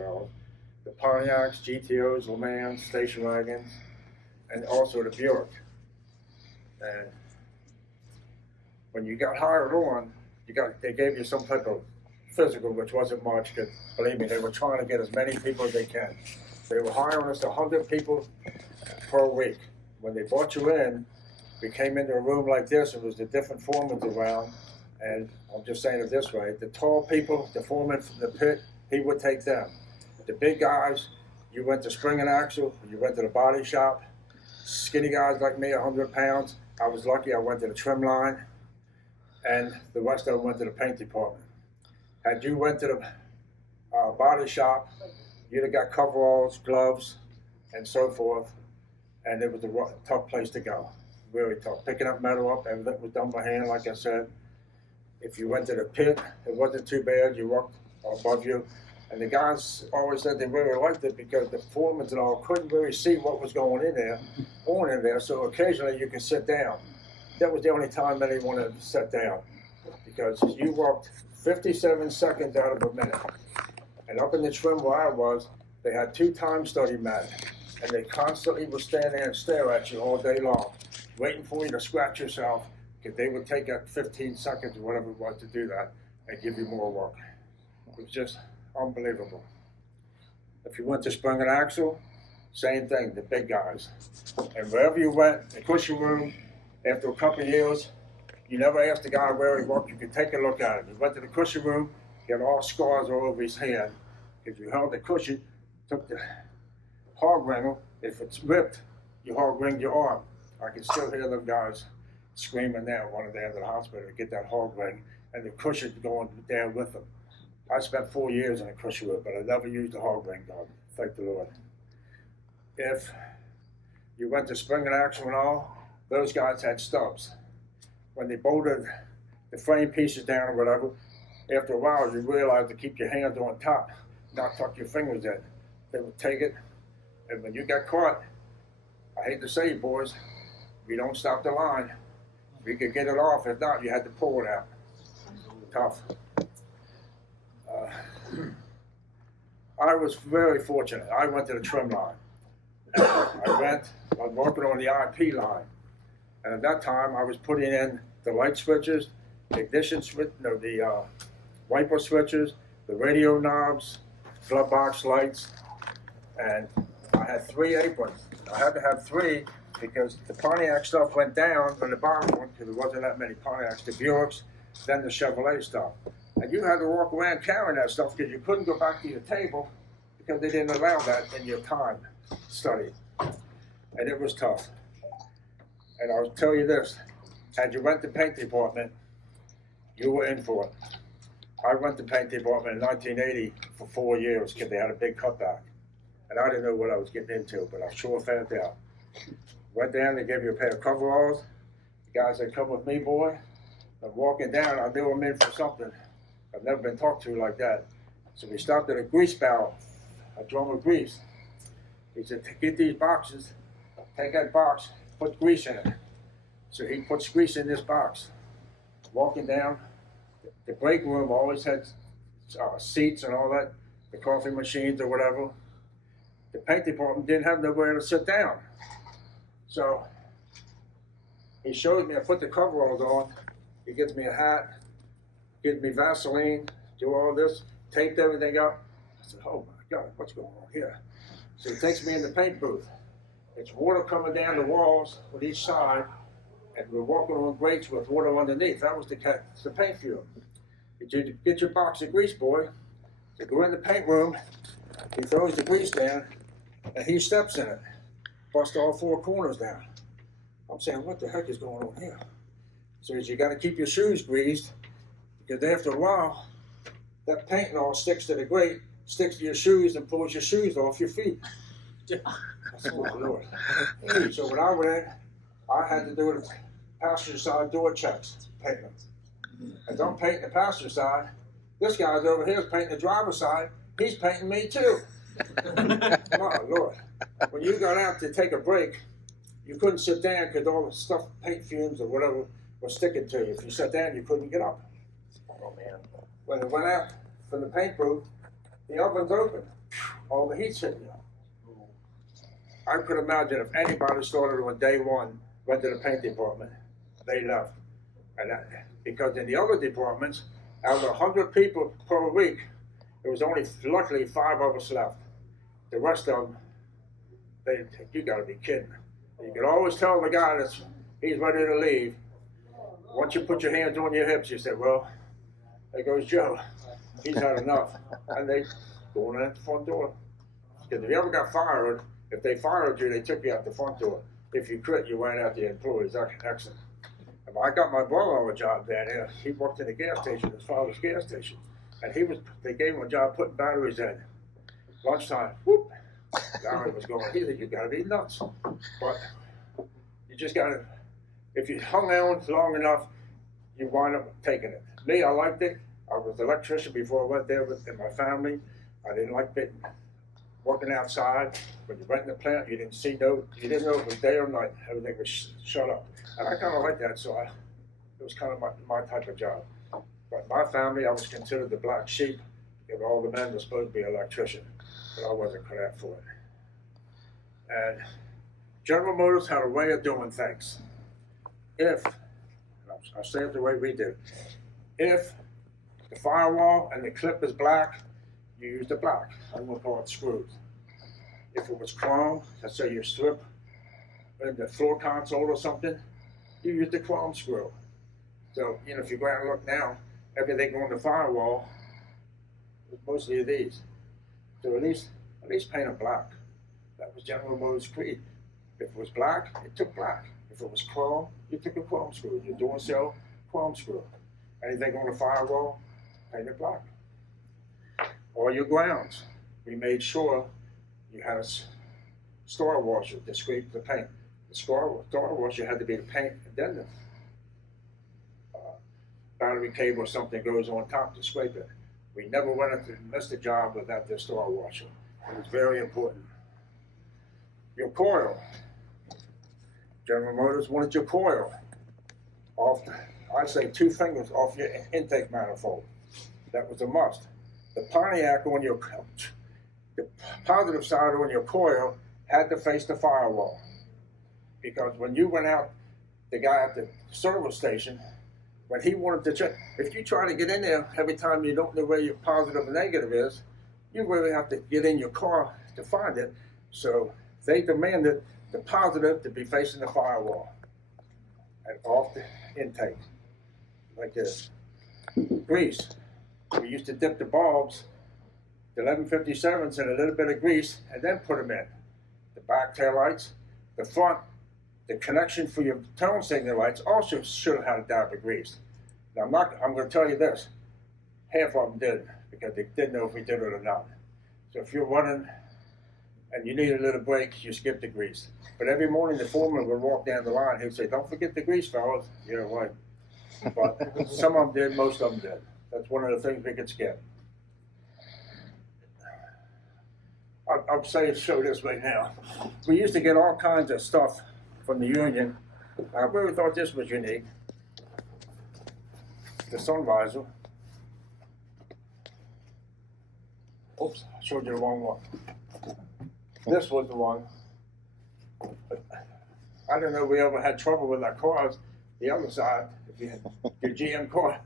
Chevelles, the Pontiacs, GTOs, Le Mans, station wagons, and also the Buick. And when you got hired on, they gave you some type of physical, which wasn't much, because believe me, they were trying to get as many people as they can. They were hiring us 100 people per week. When they brought you in, we came into a room like this, and there was the different foremans around, and I'm just saying it this way, the tall people, the foreman from the pit, he would take them. The big guys, you went to spring and axle, you went to the body shop. Skinny guys like me, 100 pounds, I was lucky I went to the trim line, and the rest of them went to the paint department. Had you went to the body shop, you'd have got coveralls, gloves, and so forth, and it was a tough place to go, really tough. Picking up metal up, everything was done by hand, like I said. If you went to the pit, it wasn't too bad, you walked above you. And the guys always said they really liked it because the foremen and all couldn't really see what was going in there, so occasionally you could sit down. That was the only time anyone wanted to sit down, because you walked 57 seconds out of a minute. And up in the trim where I was, they had 2 time study men, and they constantly would stand there and stare at you all day long, waiting for you to scratch yourself, because they would take that 15 seconds or whatever it was to do that and give you more work. It was just unbelievable. If you went to spring and axle, same thing, the big guys. And wherever you went, the cushion room, after a couple of years, you never asked the guy where he worked, you could take a look at him. You went to the cushion room, he had all scars all over his hand. If you held the cushion, took the hog wringer, if it's ripped, you hog ringed your arm. I can still hear them guys screaming there, one day at the hospital to get that hog ring, and the cushion going down with them. I spent 4 years in a cushion room, but I never used a hog ring gun, thank the Lord. If you went to spring and axle and all, those guys had stubs. When they bolted the frame pieces down or whatever, after a while you realize to keep your hands on top, not tuck your fingers in. They would take it, and when you got caught, I hate to say it, boys, we don't stop the line. We could get it off, if not, you had to pull it out. Tough. I was very fortunate. I went to the trim line. I was working on the IP line. And at that time, I was putting in the light switches, the ignition switch, the wiper switches, the radio knobs, glove box lights, and I had 3 aprons. I had to have 3 because the Pontiac stuff went down on the bottom one because there wasn't that many Pontiacs, the Buicks, then the Chevelle stuff. And you had to walk around carrying that stuff because you couldn't go back to your table because they didn't allow that in your time study. And it was tough. And I'll tell you this, had you went to paint department, you were in for it. I went to paint department in 1980 for 4 years because they had a big cutback. And I didn't know what I was getting into, but I sure found out. Went down, they gave you a pair of coveralls. The guys said, come with me, boy. I'm walking down, I knew I'm in for something. I've never been talked to like that. So we stopped at a grease barrel, a drum of grease. He said, get these boxes, take that box, put grease in it. So he puts grease in this box. Walking down, the break room always had seats and all that, the coffee machines or whatever. The paint department didn't have nowhere to sit down. So he showed me, I put the coveralls on, he gives me a hat, gives me Vaseline, do all this, taped everything up. I said, oh my God, what's going on here? So he takes me in the paint booth. It's water coming down the walls on each side, and we're walking on grates with water underneath. That was the paint fuel. You get your box of grease, boy. So go in the paint room, he throws the grease down, and he steps in it. Bust all 4 corners down. I'm saying, what the heck is going on here? So you got to keep your shoes greased, because after a while, that paint and all sticks to the grate, sticks to your shoes, and pulls your shoes off your feet. I said, oh Lord. So when I went in, I had to do the passenger side door checks, paint them. And don't paint the passenger side. This guy's over here is painting the driver's side. He's painting me too. My Lord. When you got out to take a break, you couldn't sit down because all the stuff, paint fumes or whatever, was sticking to you. If you sat down, you couldn't get up. Oh man. When it went out from the paint booth, the oven's open. all the heat's hitting you. I could imagine if anybody started on day one, went to the paint department, they left. And because in the other departments, out of 100 people per week, there was only luckily 5 of us left. The rest of them, you gotta be kidding. You can always tell the guy that's he's ready to leave. Once you put your hands on your hips, you say, well, there goes Joe. He's had enough. And they go in at the front door. Because if you ever got fired, if they fired you, they took you out the front door. If you quit, you went out the employees. Excellent. And I got my brother on a job down here. He worked in a gas station, his father's gas station. And they gave him a job putting batteries in. Lunchtime, whoop, Larry was going, he said, you gotta be nuts. But you just gotta, if you hung on long enough, you wind up taking it. Me, I liked it. I was an electrician before I went there with my family. I didn't like working outside. When you went in the plant, you didn't know if it was day or night. Everything was shut up. And I kind of liked that, so it was kind of my type of job. But my family, I was considered the black sheep, and all the men were supposed to be electricians, but I wasn't cut out for it. And General Motors had a way of doing things. I'll say it the way we do. If the firewall and the clip is black, you use the black. I'm gonna call it screws. If it was chrome, let's say your strip in the floor console or something, you use the chrome screw. So, if you go out and look now, everything on the firewall is mostly these. So at least paint it black. That was General Motors' creed. If it was black, it took black. If it was chrome, you took a chrome screw. You're doing so, chrome screw. Anything on the firewall, paint it black. All your grounds, we made sure you had a star washer to scrape the paint. The star washer had to be the paint addendum. Battery cable or something goes on top to scrape it. We never missed a job without this star washer. It was very important. Your coil. General Motors wanted your coil off, I say 2 fingers off your intake manifold. That was a must. The Pontiac on the positive side on your coil had to face the firewall. Because when you went out, the guy at the service station, when he wanted to check, if you try to get in there every time you don't know where your positive and negative is, you really have to get in your car to find it. So they demanded the positive to be facing the firewall and off the intake, like this. Grease. We used to dip the bulbs, the 1157s, in a little bit of grease and then put them in. The back tail lights, the front, the connection for your turn signal lights also should have had a dab of grease. Now I'm going to tell you this, half of them did because they didn't know if we did it or not. So if you're running and you need a little break, you skip the grease. But every morning the foreman would walk down the line, he'd say, don't forget the grease, fellas. You're right. But some of them did, most of them did. That's one of the things we could skip. I'll show this right now. We used to get all kinds of stuff from the union. I really thought this was unique. The sun visor. Oops, I showed you the wrong one. This was the one. But I don't know if we ever had trouble with our cars. The other side, if you had your GM car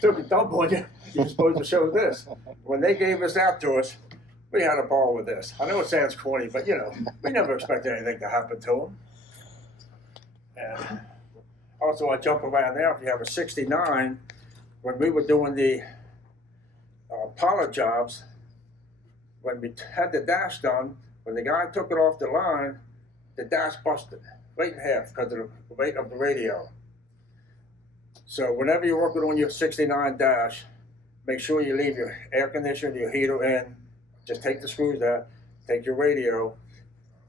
took a dump on you, you're supposed to show this. When they gave this out to us, we had a ball with this. I know it sounds corny, but we never expected anything to happen to them. And also, I jump around now. If you have a 69, when we were doing the pilot jobs, when we had the dash done, when the guy took it off the line, the dash busted right in half because of the weight of the radio. So whenever you're working on your 69 dash, make sure you leave your air conditioner, your heater in. Just take the screws out, take your radio,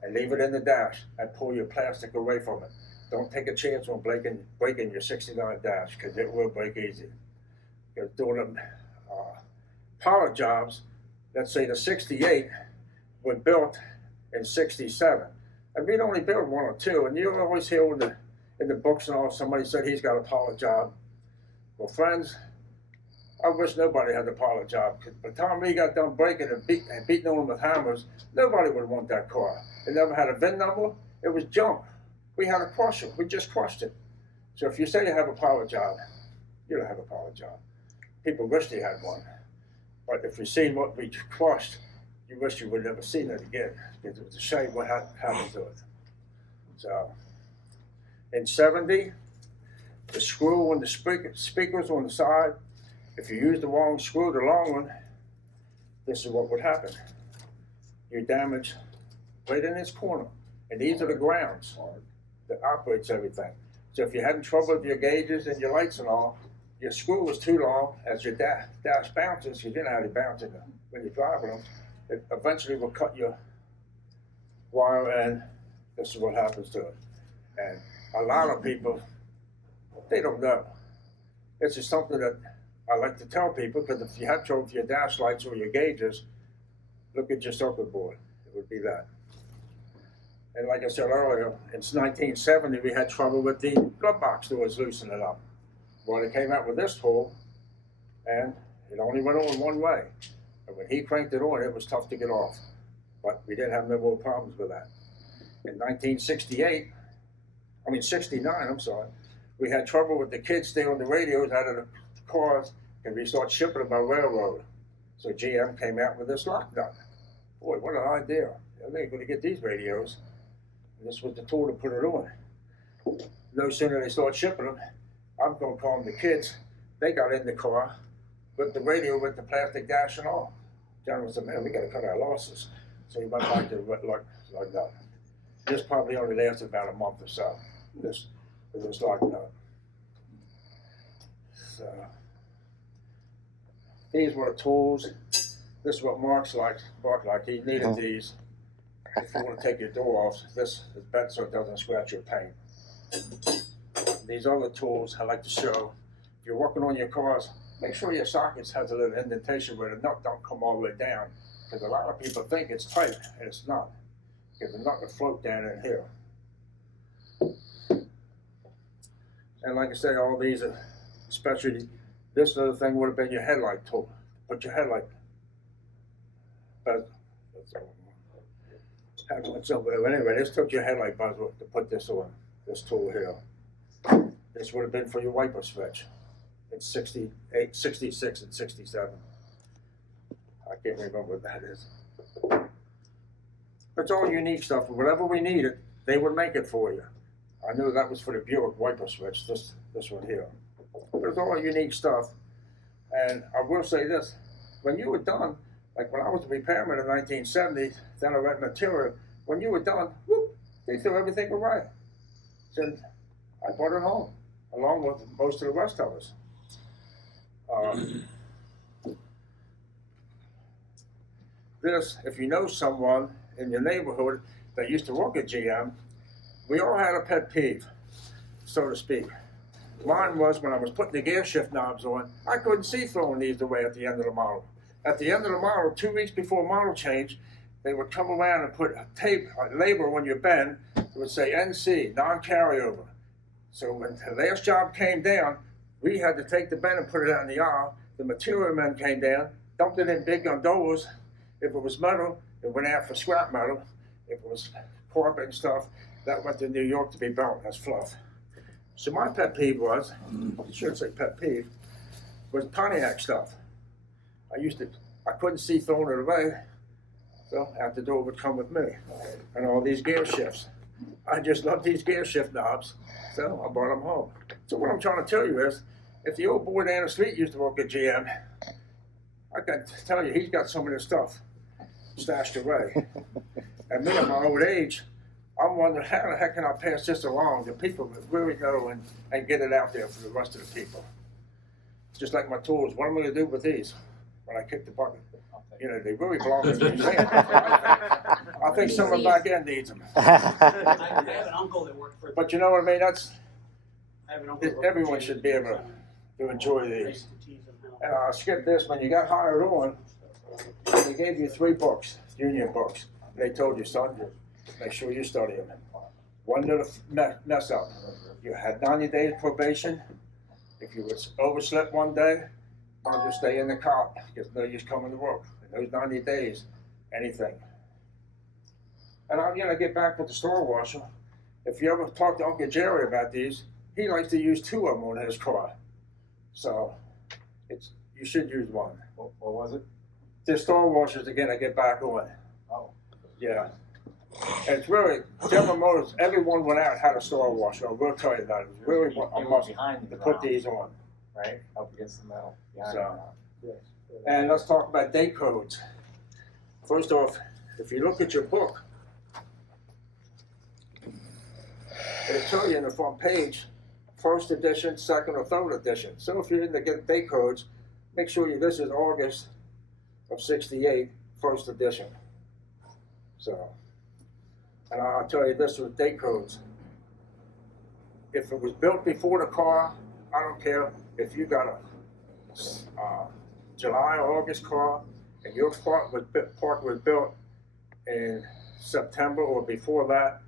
and leave it in the dash, and pull your plastic away from it. Don't take a chance on breaking your 69 dash, because it will break easy. Because doing them pilot jobs, let's say the 68 was built in 67, and we'd only build 1 or 2, and you always hear in the books and all, somebody said he's got a pilot job. Well, friends, I wish nobody had the pilot job. Cause by the time we got done breaking and beating on them with hammers, nobody would want that car. It never had a VIN number. It was junk. We had to crush it. We just crushed it. So if you say you have a pilot job, you don't have a pilot job. People wish they had one. But if you see what we crushed, you wish you would never seen it again. Because it was a shame what happened to it. So in 70, the screw on the speakers on the side, if you use the wrong screw, the long one, this is what would happen. You damage right in this corner. And these are the grounds that operates everything. So if you're having trouble with your gauges and your lights and all, your screw was too long as your dash bounces, because you know how they bounce when you're driving them, it eventually will cut your wire, and this is what happens to it. And a lot of people, they don't know. It's just something that I like to tell people, because if you have trouble with your dash lights or your gauges, look at your circuit board. It would be that. And like I said earlier, in 1970, we had trouble with the glove box doors loosening up. Well, they came out with this tool, and it only went on one way. And when he cranked it on, it was tough to get off. But we didn't have no more problems with that. In 69, I'm sorry, we had trouble with the kids stealing the radios out of the cars, and we started shipping them by railroad. So GM came out with this lock nut. Boy, what an idea. They're going to get these radios. And this was the tool to put it on. No sooner they started shipping them, I'm going to call them the kids. They got in the car with the radio with the plastic dash and all. Gentleman said, man, we got to cut our losses. So he went back to like that. This probably only lasted about a month or so. This like that. So these were the tools. This is what Mark liked. He needed these. If you want to take your door off, this is bent so it doesn't scratch your paint. These other tools I like to show. If you're working on your cars, make sure your sockets has a little indentation where the nut don't come all the way down. Because a lot of people think it's tight, and it's not. Because the nut will float down in here. And like I say, all these are, especially this little thing would have been your headlight tool. Put your headlight. Anyway, this took your headlight buzzer to put this on, this tool here. This would have been for your wiper switch in 68, 66 and 67. I can't remember what that is. It's all unique stuff. Whatever we needed, they would make it for you. I knew that was for the Buick wiper switch, this one here. But it's all unique stuff. And I will say this, when you were done, like when I was a repairman in 1970, then I rent material, when you were done, whoop, they threw everything away. So I brought it home, along with most of the rest of us. This, if you know someone in your neighborhood that used to work at GM, we all had a pet peeve, so to speak. Mine was when I was putting the gear shift knobs on, I couldn't see throwing these away at the end of the model. At the end of the model, 2 weeks before model change, they would come around and put a tape, a label on your bend, it would say NC, non-carryover. So when the last job came down, we had to take the bend and put it out in the aisle. The material men came down, dumped it in big gondolas. If it was metal, it went out for scrap metal. If it was carpet and stuff, that went to New York to be burnt as fluff. So my pet peeve was, I shouldn't say pet peeve, was Pontiac stuff. I couldn't see throwing it away, so out the door would come with me. And all these gear shifts. I just love these gear shift knobs, so I brought them home. So what I'm trying to tell you is, if the old boy down the street used to work at GM, I can tell you he's got some of this stuff stashed away. And me at my old age, I'm wondering how the heck can I pass this along to people that really know and get it out there for the rest of the people. Just like my tools, what am I going to do with these when I kick the bucket? You know, they really belong to the museum. I think someone back end needs them. I have an uncle that worked for. But you know what I mean? That's I have an uncle everyone should be able to enjoy these. And I skipped this. When you got hired on, they gave you 3 books, union books. They told you, son, make sure you study them. One little mess up. You had 90 days probation. If you overslept one day, I'll just stay in the car. There's no use coming to work. In those 90 days, anything. And I'll get back with the store washer. If you ever talk to Uncle Jerry about these, he likes to use 2 of them on his car. So you should use one. What was it? The store washers, again, I get back on. Oh. Yeah. And it's really, General Motors, everyone went out and had a store washer. I will tell you that. It was really a must behind to put these on. Right? Up against the metal. Behind So, the ground. and let's talk about date codes. First off, if you look at your book, it'll tell you in the front page, first edition, second or third edition. So if you're in to get date codes, make sure this is August of '68, first edition. So, and I'll tell you this with date codes. If it was built before the car, I don't care if you got a July or August car and your part was built in September or before that,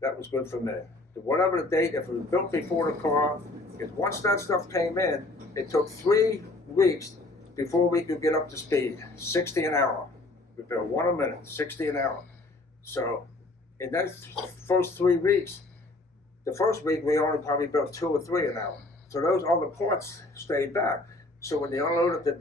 that was good for me. Whatever the date, if it was built before the car, because once that stuff came in, it took 3 weeks before we could get up to speed, 60 an hour. We built 1 a minute, 60 an hour. So in that first 3 weeks, the first week we only probably built 2 or 3 an hour. So those other parts stayed back. So when they unloaded the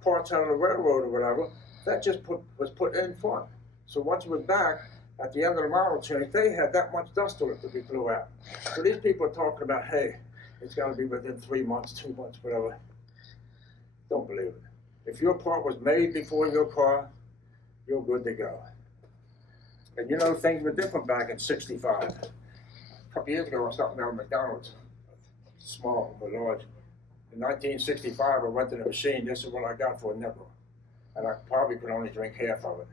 parts out of the railroad or whatever, that just was put in front. So once it was back, at the end of the model change, they had that much dust to it to be blew out. So these people are talking about, hey, it's got to be within 3 months, 2 months, whatever. Don't believe it. If your part was made before your car, you're good to go. And things were different back in '65. A couple years ago, I was stopping down at McDonald's, small but large. In 1965, I went to the machine. This is what I got for a nickel. And I probably could only drink half of it.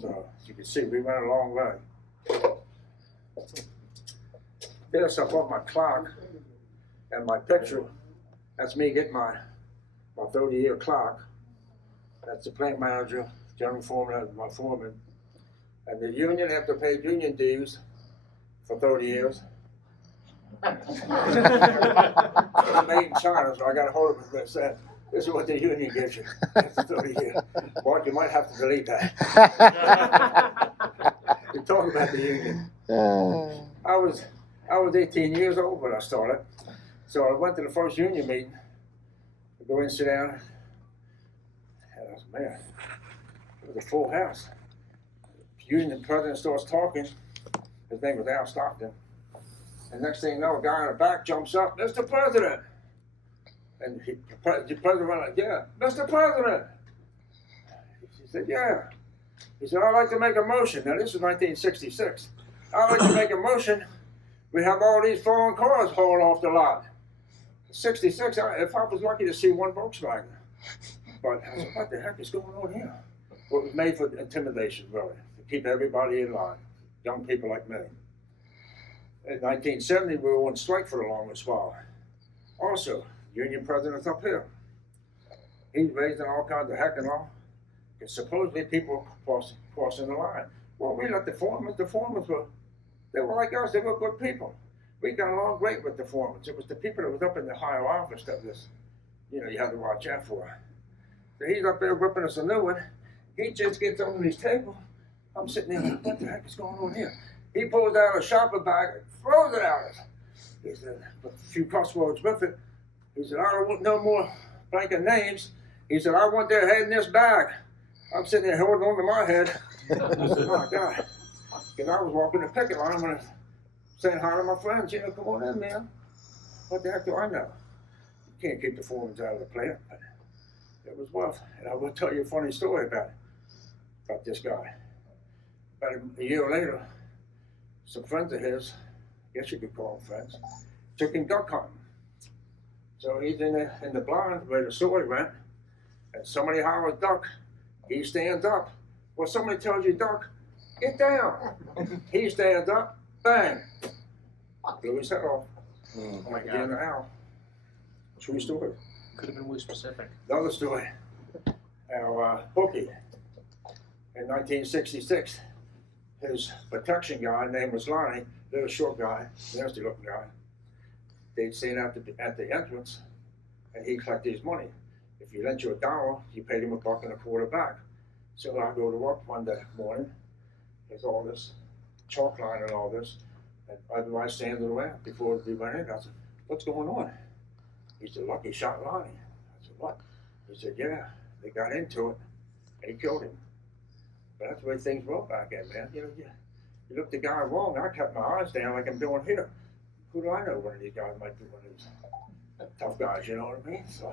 So, as you can see, we went a long way. There's up on my clock and my picture. That's me getting my 30-year clock. That's the plant manager, general foreman, my foreman. And the union, after paid union dues for 30 years. It was made in China, so I got a hold of it and said, this is what the union gives you after 30 years. Mark, you might have to delete that. You're talking about the union. I was 18 years old when I started. So I went to the first union meeting. I go in, sit down. And I was, man, it was a full house. The union president starts talking. His name was Stockton. And next thing you know, a guy in the back jumps up, Mr. President. And the president went like, yeah, Mr. President. He said, yeah. He said, I'd like to make a motion. Now, this is 1966. I'd like to make a motion. We have all these foreign cars hauled off the lot. 66, if I was lucky to see one Volkswagen. But I said, what the heck is going on here? Well, it was made for intimidation, really, to keep everybody in line, young people like me. In 1970, we were on strike for the longest while. Also, union president's up here. He's raising all kinds of heck and all. Because supposedly people crossing the line. Well, we let the foremen they were like us, they were good people. We got along great with the foremen. It was the people that was up in the higher office that was, you had to watch out for. So he's up there ripping us a new one. He just gets on his table. I'm sitting there like, what the heck is going on here? He pulls out a shopping bag and throws it at us. He said, with a few cuss words with it. He said, I don't want no more blanket names. He said, I want their head in this bag. I'm sitting there holding on to my head. I said, my God. Because I was walking the picket line when I was saying hi to my friends. Come on in, man. What the heck do I know? You can't keep the foremen out of the plant. But it was rough. And I will tell you a funny story about this guy. About a year later, some friends of his, I guess you could call them friends, took him duck hunting. So he's in the blind where the soy went, and somebody hollers duck. He stands up. Well, somebody tells you duck, get down. He stands up, bang, blew his head off. Oh my Like an owl. True story. Could have been more specific. Another story. Our bookie in 1966. His protection guy, name was Lonnie, little short guy, nasty looking guy. They'd seen at the entrance and he collected his money. If he lent you $1, you paid him $1.25 back. So I go to work Monday morning, there's all this chalk line and all this, and everybody standing around before we went in. I said, what's going on? He said, Lucky shot Lonnie. I said, what? He said, yeah, they got into it, and he killed him. But that's the way things were back then, man. You know, you look the guy wrong, I kept my eyes down like I'm doing here. Who do I know one of these guys might be one of these tough guys, you know what I mean? So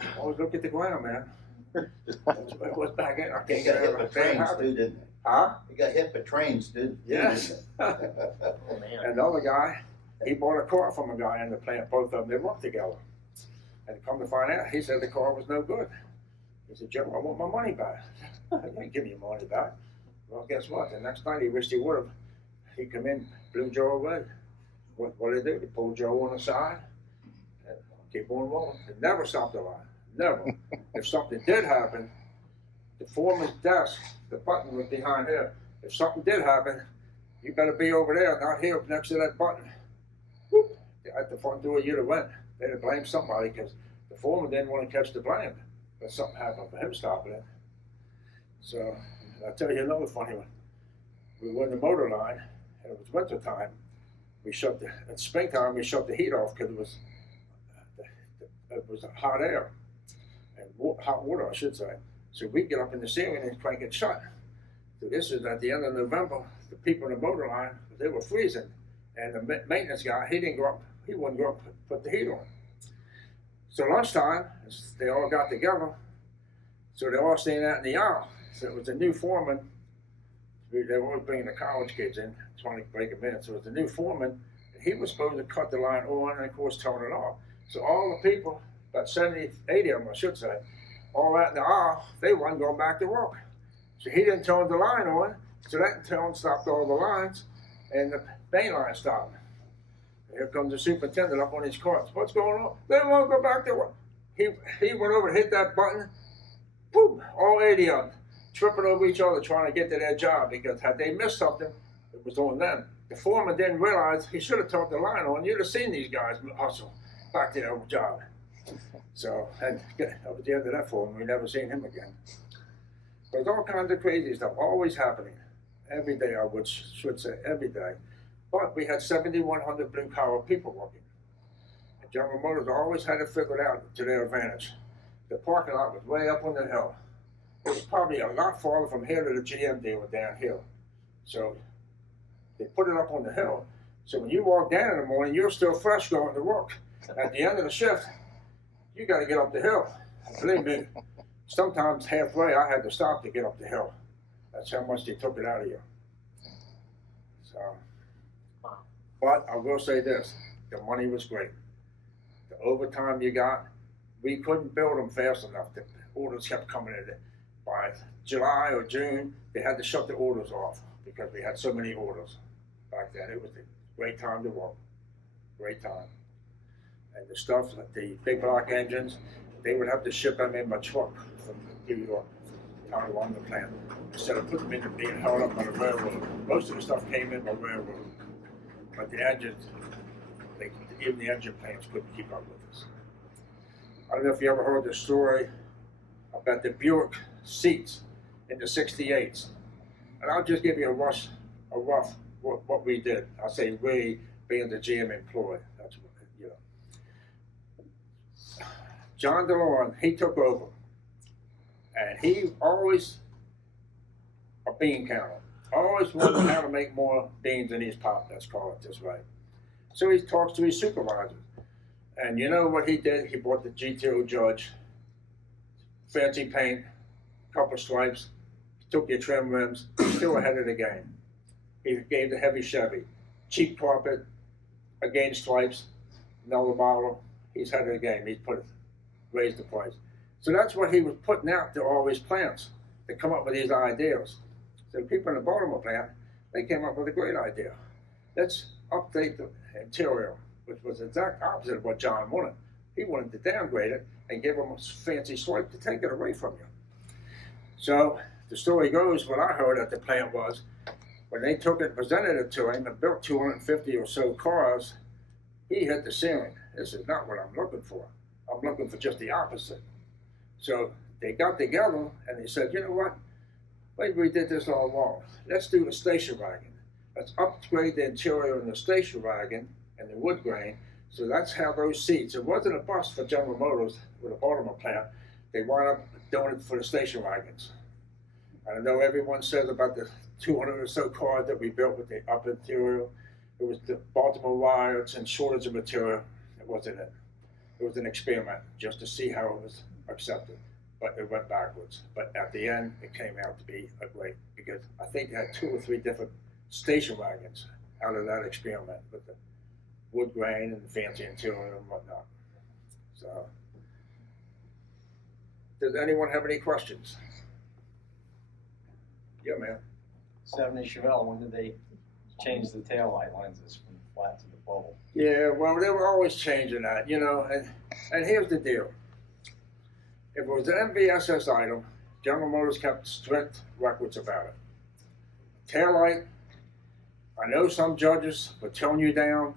I always look at the ground, man. That's what it was back then. I can't He get got out hit of by my bad trains habit. too, didn't he? Huh? He got hit by trains, didn't he? Yes. Oh, man. And the other guy, he bought a car from a guy in the plant, both of them, they worked together. And come to find out, he said the car was no good. He said, Joe, I want my money back. I ain't giving you money back. Well, guess what? The next night he wished he would have. He come in, blew Joe away. What did they do? They pulled Joe on the side and keep on rolling. It never stopped the line. Never. If something did happen, the foreman's desk, the button was behind here. If something did happen, you better be over there, not here next to that button. Whoop. At the front door, you'd have went. They'd have blamed somebody because the foreman didn't want to catch the blame. But something happened for him stopping it. So I'll tell you another funny one. We were in the motor line, and it was winter time. We shut in springtime, we shut the heat off because it was hot air and hot water, I should say. So we get up in the ceiling and crank it shut. So this is at the end of November. The people in the motor line, they were freezing, and the maintenance guy, he wouldn't go up and put the heat on. So lunchtime, they all got together. So they all standing out in the aisle. So it was a new foreman. They were always bringing the college kids in, trying to break them in. So it was a new foreman, and he was supposed to cut the line on and, of course, turn it off. So all the people, about 70, 80 of them, I should say, all out in the aisle, they wasn't going back to work. So he didn't turn the line on, so that in turn stopped all the lines, and the main line stopped. Here comes the superintendent up on his carts. What's going on? They won't go back to work. He went over and hit that button. Boom! All 80 of them tripping over each other trying to get to their job because had they missed something, it was on them. The foreman didn't realize he should have turned the line on. You'd have seen these guys hustle back to their job. So and that was the end of that foreman. We never seen him again. There's all kinds of crazy stuff always happening. Every day, I should say every day. But we had 7,100 blue-collar people working. And General Motors always had it figured out to their advantage. The parking lot was way up on the hill. It was probably a lot farther from here to the GM dealer downhill. So they put it up on the hill. So when you walk down in the morning, you're still fresh going to work. At the end of the shift, you got to get up the hill. Believe me, sometimes halfway I had to stop to get up the hill. That's how much they took it out of you. So, but I will say this, the money was great. The overtime you got, we couldn't build them fast enough. The orders kept coming in. By July or June, they had to shut the orders off because we had so many orders back then. It was a great time to work, great time. And the stuff, the big block engines, they would have to ship them in by truck from New York, down along the plant, instead of putting them in and being held up on the railroad. Most of the stuff came in by railroad, but the engines, even the engine plants couldn't keep up with us. I don't know if you ever heard the story about the Buick seats in the 68s. And I'll just give you a rough what we did. I say we being the GM employee. That's what, you know. John DeLorean, he took over. And he always, a bean counter, always wanted how to make more beans in his pot, let's call it this way. So he talks to his supervisor. And you know what he did? He bought the GTO Judge, fancy paint, couple stripes, took your trim rims, still ahead of the game. He gave the heavy Chevy, cheap carpet, again stripes, another bottle. He's ahead of the game. He's raised the price. So that's what he was putting out to all his plants to come up with these ideas. So the people in the Baltimore plant, they came up with a great idea. Let's update the interior, which was the exact opposite of what John wanted. He wanted to downgrade it and give him a fancy swipe to take it away from you. So the story goes, what I heard at the plant was, when they took it and presented it to him and built 250 or so cars, he hit the ceiling. This is not what I'm looking for. I'm looking for just the opposite. So they got together and they said, you know what? Maybe we did this all wrong. Let's do the station wagon. Let's upgrade the interior in the station wagon and the wood grain. So that's how those seats, it wasn't a bust for General Motors with a Baltimore plant. They wound up doing it for the station wagons. And I know everyone says about the 200 or so cars that we built with the upper interior. It was the Baltimore riots and shortage of material. It wasn't it. It was an experiment just to see how it was accepted. But it went backwards. But at the end, it came out to be a great, because I think they had 2 or 3 different station wagons out of that experiment with the wood grain and the fancy interior and whatnot. So, does anyone have any questions? Yeah, man. 70 Chevelle, when did they change the taillight lenses from flat to the bubble? Yeah, well, they were always changing that, you know, and here's the deal. If it was an MVSS item, General Motors kept strict records about it. Taillight, I know some judges would tone you down.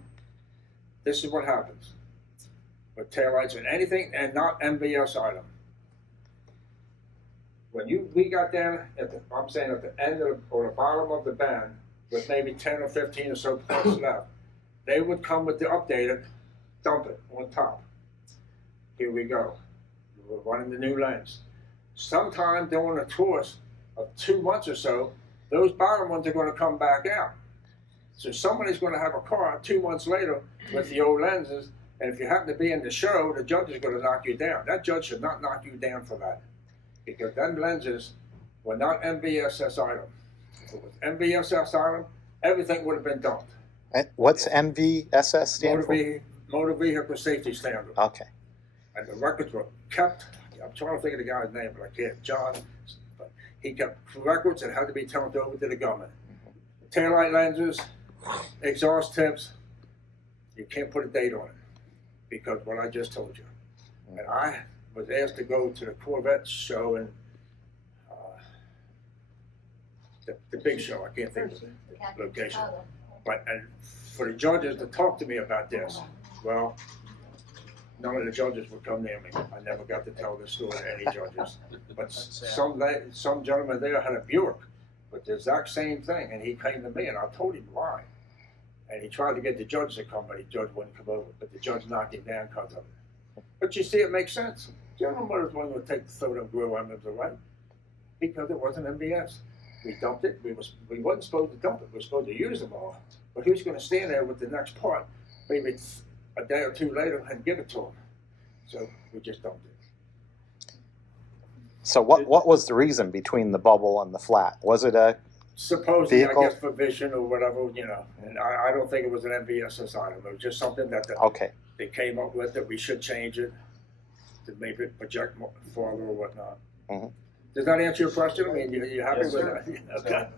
This is what happens with taillights and anything, and not MVS item. When we got down at the, I'm saying at the end of, or the bottom of the band, with maybe 10 or 15 or so parts left, they would come with the updated, dump it on top. Here we go. We're running the new lens. Sometime during a course of 2 months or so, those bottom ones are going to come back out. So somebody's going to have a car 2 months later with the old lenses, and if you happen to be in the show, the judge is going to knock you down. That judge should not knock you down for that, because them lenses were not MVSS item. If it was MVSS item, everything would have been dumped. What's MVSS stand for? Motor Vehicle Safety Standard. Okay. And the records were kept. I'm trying to think of the guy's name, but I can't. John. But he kept records that had to be turned over to the government. Taillight lenses, exhaust tips, you can't put a date on it, because what I just told you. And I was asked to go to the Corvette show in the big show. I can't think of the location. But and for the judges to talk to me about this, well, none of the judges would come near me. I never got to tell this story to any judges. But some gentleman there had a Buick with the exact same thing, and he came to me, and I told him why. And he tried to get the judge to come, but the judge wouldn't come over. But the judge knocked him down because of it. But you see, it makes sense. General Motors wasn't going to take the soda and grill emblems away because it wasn't MVS. We dumped it. We wasn't supposed to dump it. We were supposed to use them all. But who's going to stand there with the next part, maybe a day or two later, and give it to them? So we just dumped it. So what was the reason between the bubble and the flat? Was it a supposedly, vehicle? I guess, for vision or whatever, you know. And I don't think it was an MVSS item. It was just something that Okay. they came up with that we should change it to make it project more farther or whatnot. Mhm. Does that answer your question? I mean, you happy Yes, with sir. that? Okay.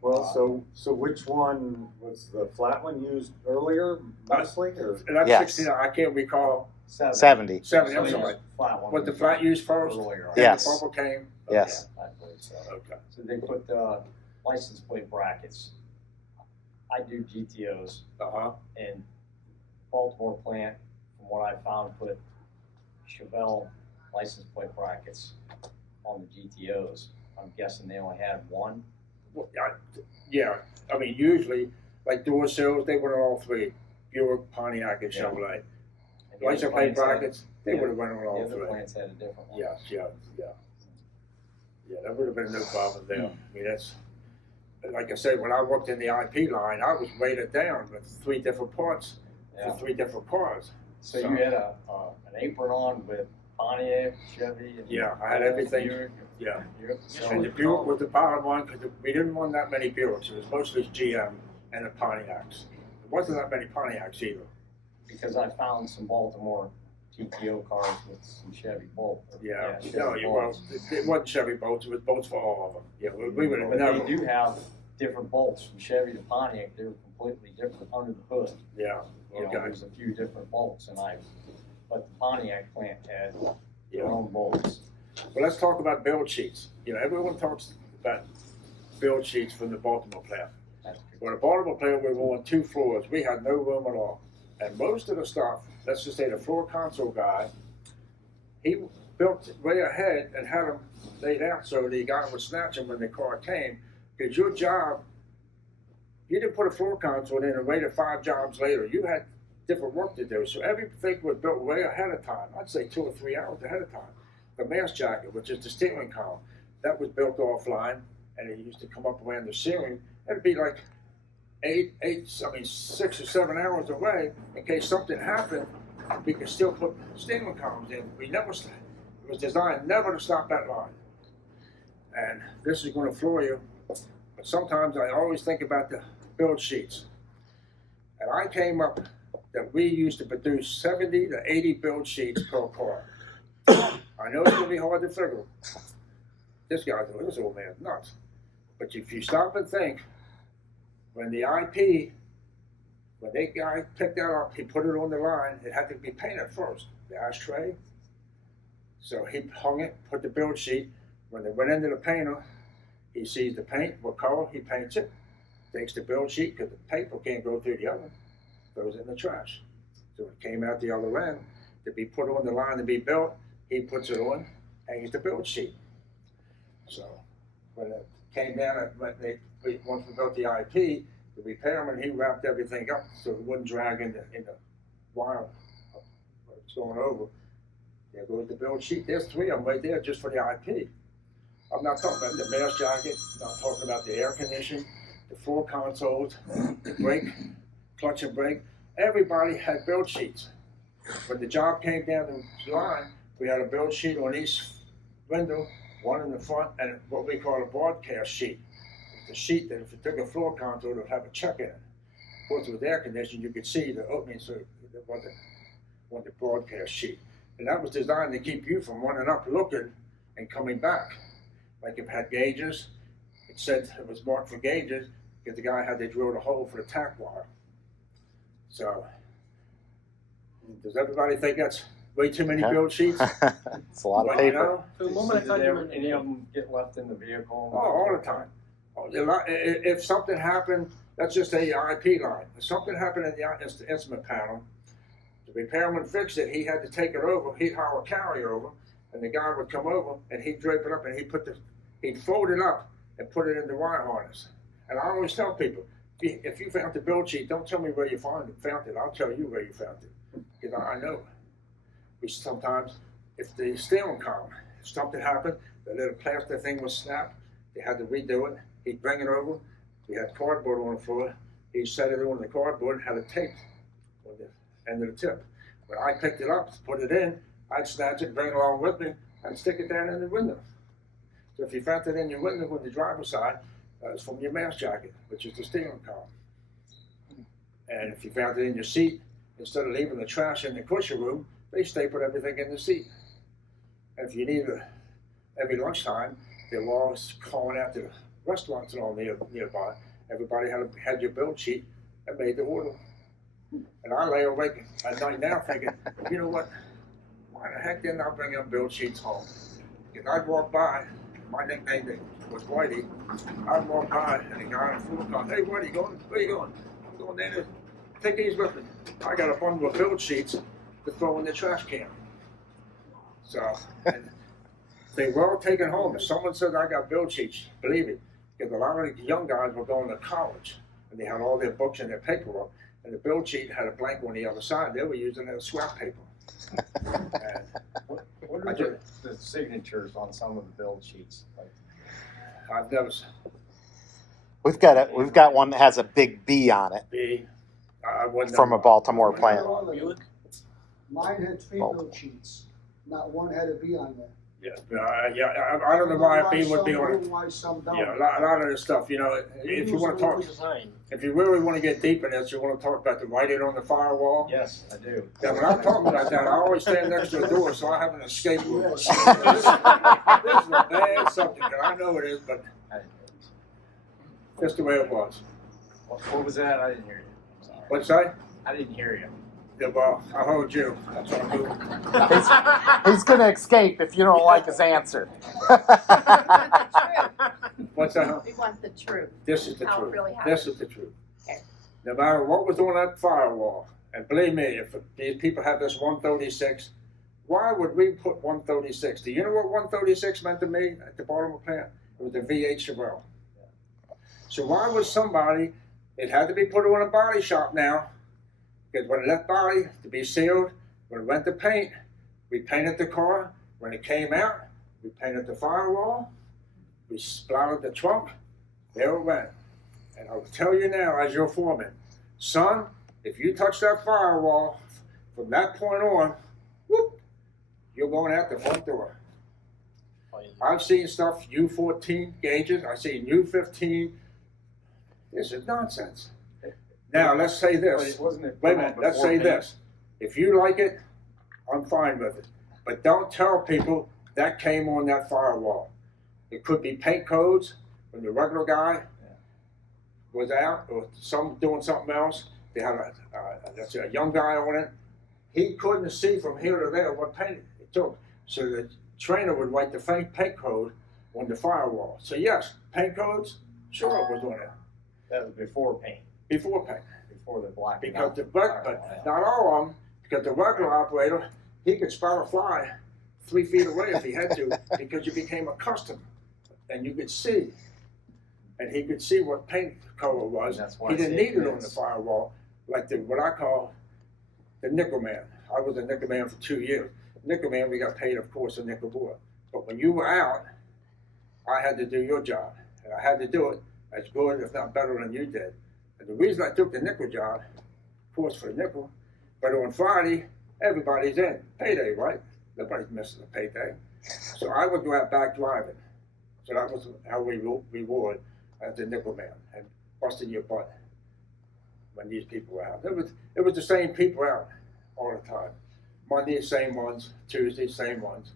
Well, so which one was the flat one used earlier, mostly, or? And that's Yes. 69. I can't recall. 70? 70, I'm So sorry. the flat one Was the was flat used first? earlier, Then Yes. the bubble came? Yes. I believe so. Okay. So they put the license plate brackets. I do GTOs, Uh-huh. and Baltimore plant, from what I found, put Chevelle license plate brackets on the GTOs. I'm guessing they only had one. Well, yeah. I mean, usually, like door sills, they were all three. Buick, Pontiac, and Yeah. Chevrolet. And the License other plate plants had- brackets, they yeah, would have run on The all other three. plants had a different one. Yes, yeah. Yeah, that would have been no problem there. I mean, that's, like I said, when I worked in the IP line, I was weighted down with 3 different parts Yeah. for 3 different cars. So you had an apron on with Pontiac, Chevy, and Yeah, I had everything. Buick. Yeah. Buick. So And the Buick was the bottom one because we didn't want that many Buicks. It was mostly GM and the Pontiacs. There wasn't that many Pontiacs either. because I found some Baltimore GTO cars with some Chevy bolts. Yeah. Chevy No, well, bolts. it wasn't Chevy bolts. It was bolts for all of them. Yeah, we would have never. But they do have different bolts from Chevy to Pontiac. They're completely different under the hood. Yeah. You know, Okay. there's a few different bolts, but the Pontiac plant had their Yeah. own bolts. Well, let's talk about build sheets. You know, everyone talks about build sheets from the Baltimore plant. Well, the Baltimore plant, we were on 2 floors. We had no room at all. And most of the stuff, let's just say the floor console guy, he built way ahead and had them laid out so the guy would snatch them when the car came. Because your job, you didn't put a floor console in and waited 5 jobs later. You had different work to do. So everything was built way ahead of time. I'd say 2 or 3 hours ahead of time. The mast jacket, which is the steering column, that was built offline, and it used to come up around the ceiling. It'd be like 6 or 7 hours away. In case something happened, we could still put steering columns in. We never, it was designed never to stop that line. And this is going to floor you, but sometimes I always think about the build sheets. And I came up that we used to produce 70 to 80 build sheets per car. I know it's going to be hard to figure. This old man's nuts. But if you stop and think, when the IP, when that guy picked that up, he put it on the line, it had to be painted first, the ashtray. So he hung it, put the build sheet. When they went into the painter, he sees the paint, what color, he paints it. Takes the build sheet, because the paper can't go through the oven, goes in the trash. So it came out the other end to be put on the line to be built. He puts it on, hangs the build sheet. So when it came down, once we built the IP, the repairman, he wrapped everything up so it wouldn't drag in the wire when it's going over. There goes the build sheet. There's 3 of them right there just for the IP. I'm not talking about the mast jacket. I'm not talking about the air conditioning, the floor consoles, the brake, clutch and brake. Everybody had build sheets. When the job came down the line, we had a build sheet on each window, one in the front, and what we call a broadcast sheet. It's a sheet that if you took a floor console, it would have a check in it. Of course, with air conditioning, you could see the opening, so it wasn't the broadcast sheet. And that was designed to keep you from running up, looking, and coming back. Like if it had gauges, it said it was marked for gauges, because the guy had to drill the hole for the tack wire. So, does everybody think that's way too many build sheets? It's a lot of But, paper. For the moment, I thought you were Any of them get left in the vehicle? Oh, all the time. If something happened, that's just a IP line. If something happened in the instrument panel, the repairman fixed it, he had to take it over, he'd hire a carryover, and the guy would come over and he'd drape it up and he'd fold it up and put it in the wire harness. And I always tell people, if you found the build sheet, don't tell me where you found it. I'll tell you where you found it, because I know. We sometimes, if the steering column, if something happened, the little plastic thing was snapped, they had to redo it. He'd bring it over. We had cardboard on the floor. He set it on the cardboard and had it taped on the end of the tip. When I picked it up, put it in, I'd snatch it, bring it along with me, and stick it down in the window. So if you found it in your window on the driver's side, it's from your mast jacket, which is the steering column. And if you found it in your seat, instead of leaving the trash in the cushion room, they stapled everything in the seat. And if you needed every lunchtime, they were always calling out to the restaurants and all nearby. Everybody had your build sheet and made the order. And I lay awake at night now thinking, you know what? Why the heck didn't I bring them build sheets home? Because I'd walk by, my nickname was Whitey. I'd walk by and the guy on the floor goes, hey, Whitey, where you going? I'm going down there. Take these with me. I got a bundle of build sheets to throw in the trash can. So, and they were all taken home. If someone said I got build sheets, believe it, because a lot of the young guys were going to college and they had all their books and their paperwork, and the build sheet had a blank on the other side. They were using it as scrap paper. And What are the signatures on some of the build sheets? Like, I've never We've got one that has a big B on it I wouldn't from a know. Baltimore plant. Buick? Mine had 3 build sheets, not one had a B on there. I don't know why a B would be on it. Why some don't. Yeah, a lot of this stuff, you know, if you want to talk, if you really want to get deep in this, you want to talk about the writing on the firewall. yes, I do. Yeah, when I'm talking about that, I always stand next to a door so I have an escape route. This is a bad subject, and I know it is, but that's the way it was. What was that? I didn't hear you. Sorry. What's that? I didn't hear you. Yeah, well, I heard you. That's what I'm doing. He's going to escape if you don't like his answer. What's that? We want the truth. This is the How it truth. really happened. This is the truth. Okay. no matter what was on that firewall, and believe me, if these people have this 136, why would we put 136? Do you know what 136 meant to me at the Baltimore plant? It was the V8 Chevelle. So why was somebody, it had to be put on a body shop now, because when it left body to be sealed, when it went to paint, we painted the car. When it came out, we painted the firewall, we splattered the trunk, there it went. And I'll tell you now, as your foreman, son, if you touch that firewall from that point on, whoop, you're going out the front door. I've seen stuff, U14 gauges, I've seen U15. This is nonsense. Now, let's say this. Wait a minute, let's say this. If you like it, I'm fine with it. But don't tell people that came on that firewall. It could be paint codes when the regular guy was out or doing something else. They had a young guy on it. He couldn't see from here to there what paint it took. So the trainer would write the paint code on the firewall. So yes, paint codes, sure it was on there. That was before paint, Before paint. before the black. Because but not all of them, because the regular operator, he could spot a fly 3 feet away if he had to, because you became accustomed and you could see. And he could see what paint color was. That's why He I didn't say need it on the it's- firewall, like what I call the nickel man. I was a nickel man for 2 years. Nickel man, we got paid, of course, a nickel more. But when you were out, I had to do your job. And I had to do it as good, if not better than you did. And the reason I took the nickel job, of course, for the nickel, but on Friday, everybody's in. Payday, right? Nobody's missing a payday. So I would go out back driving. So that was how we reward as the nickel man and busting your butt when these people were out. It was the same people out all the time. Monday, same ones. Tuesday, same ones.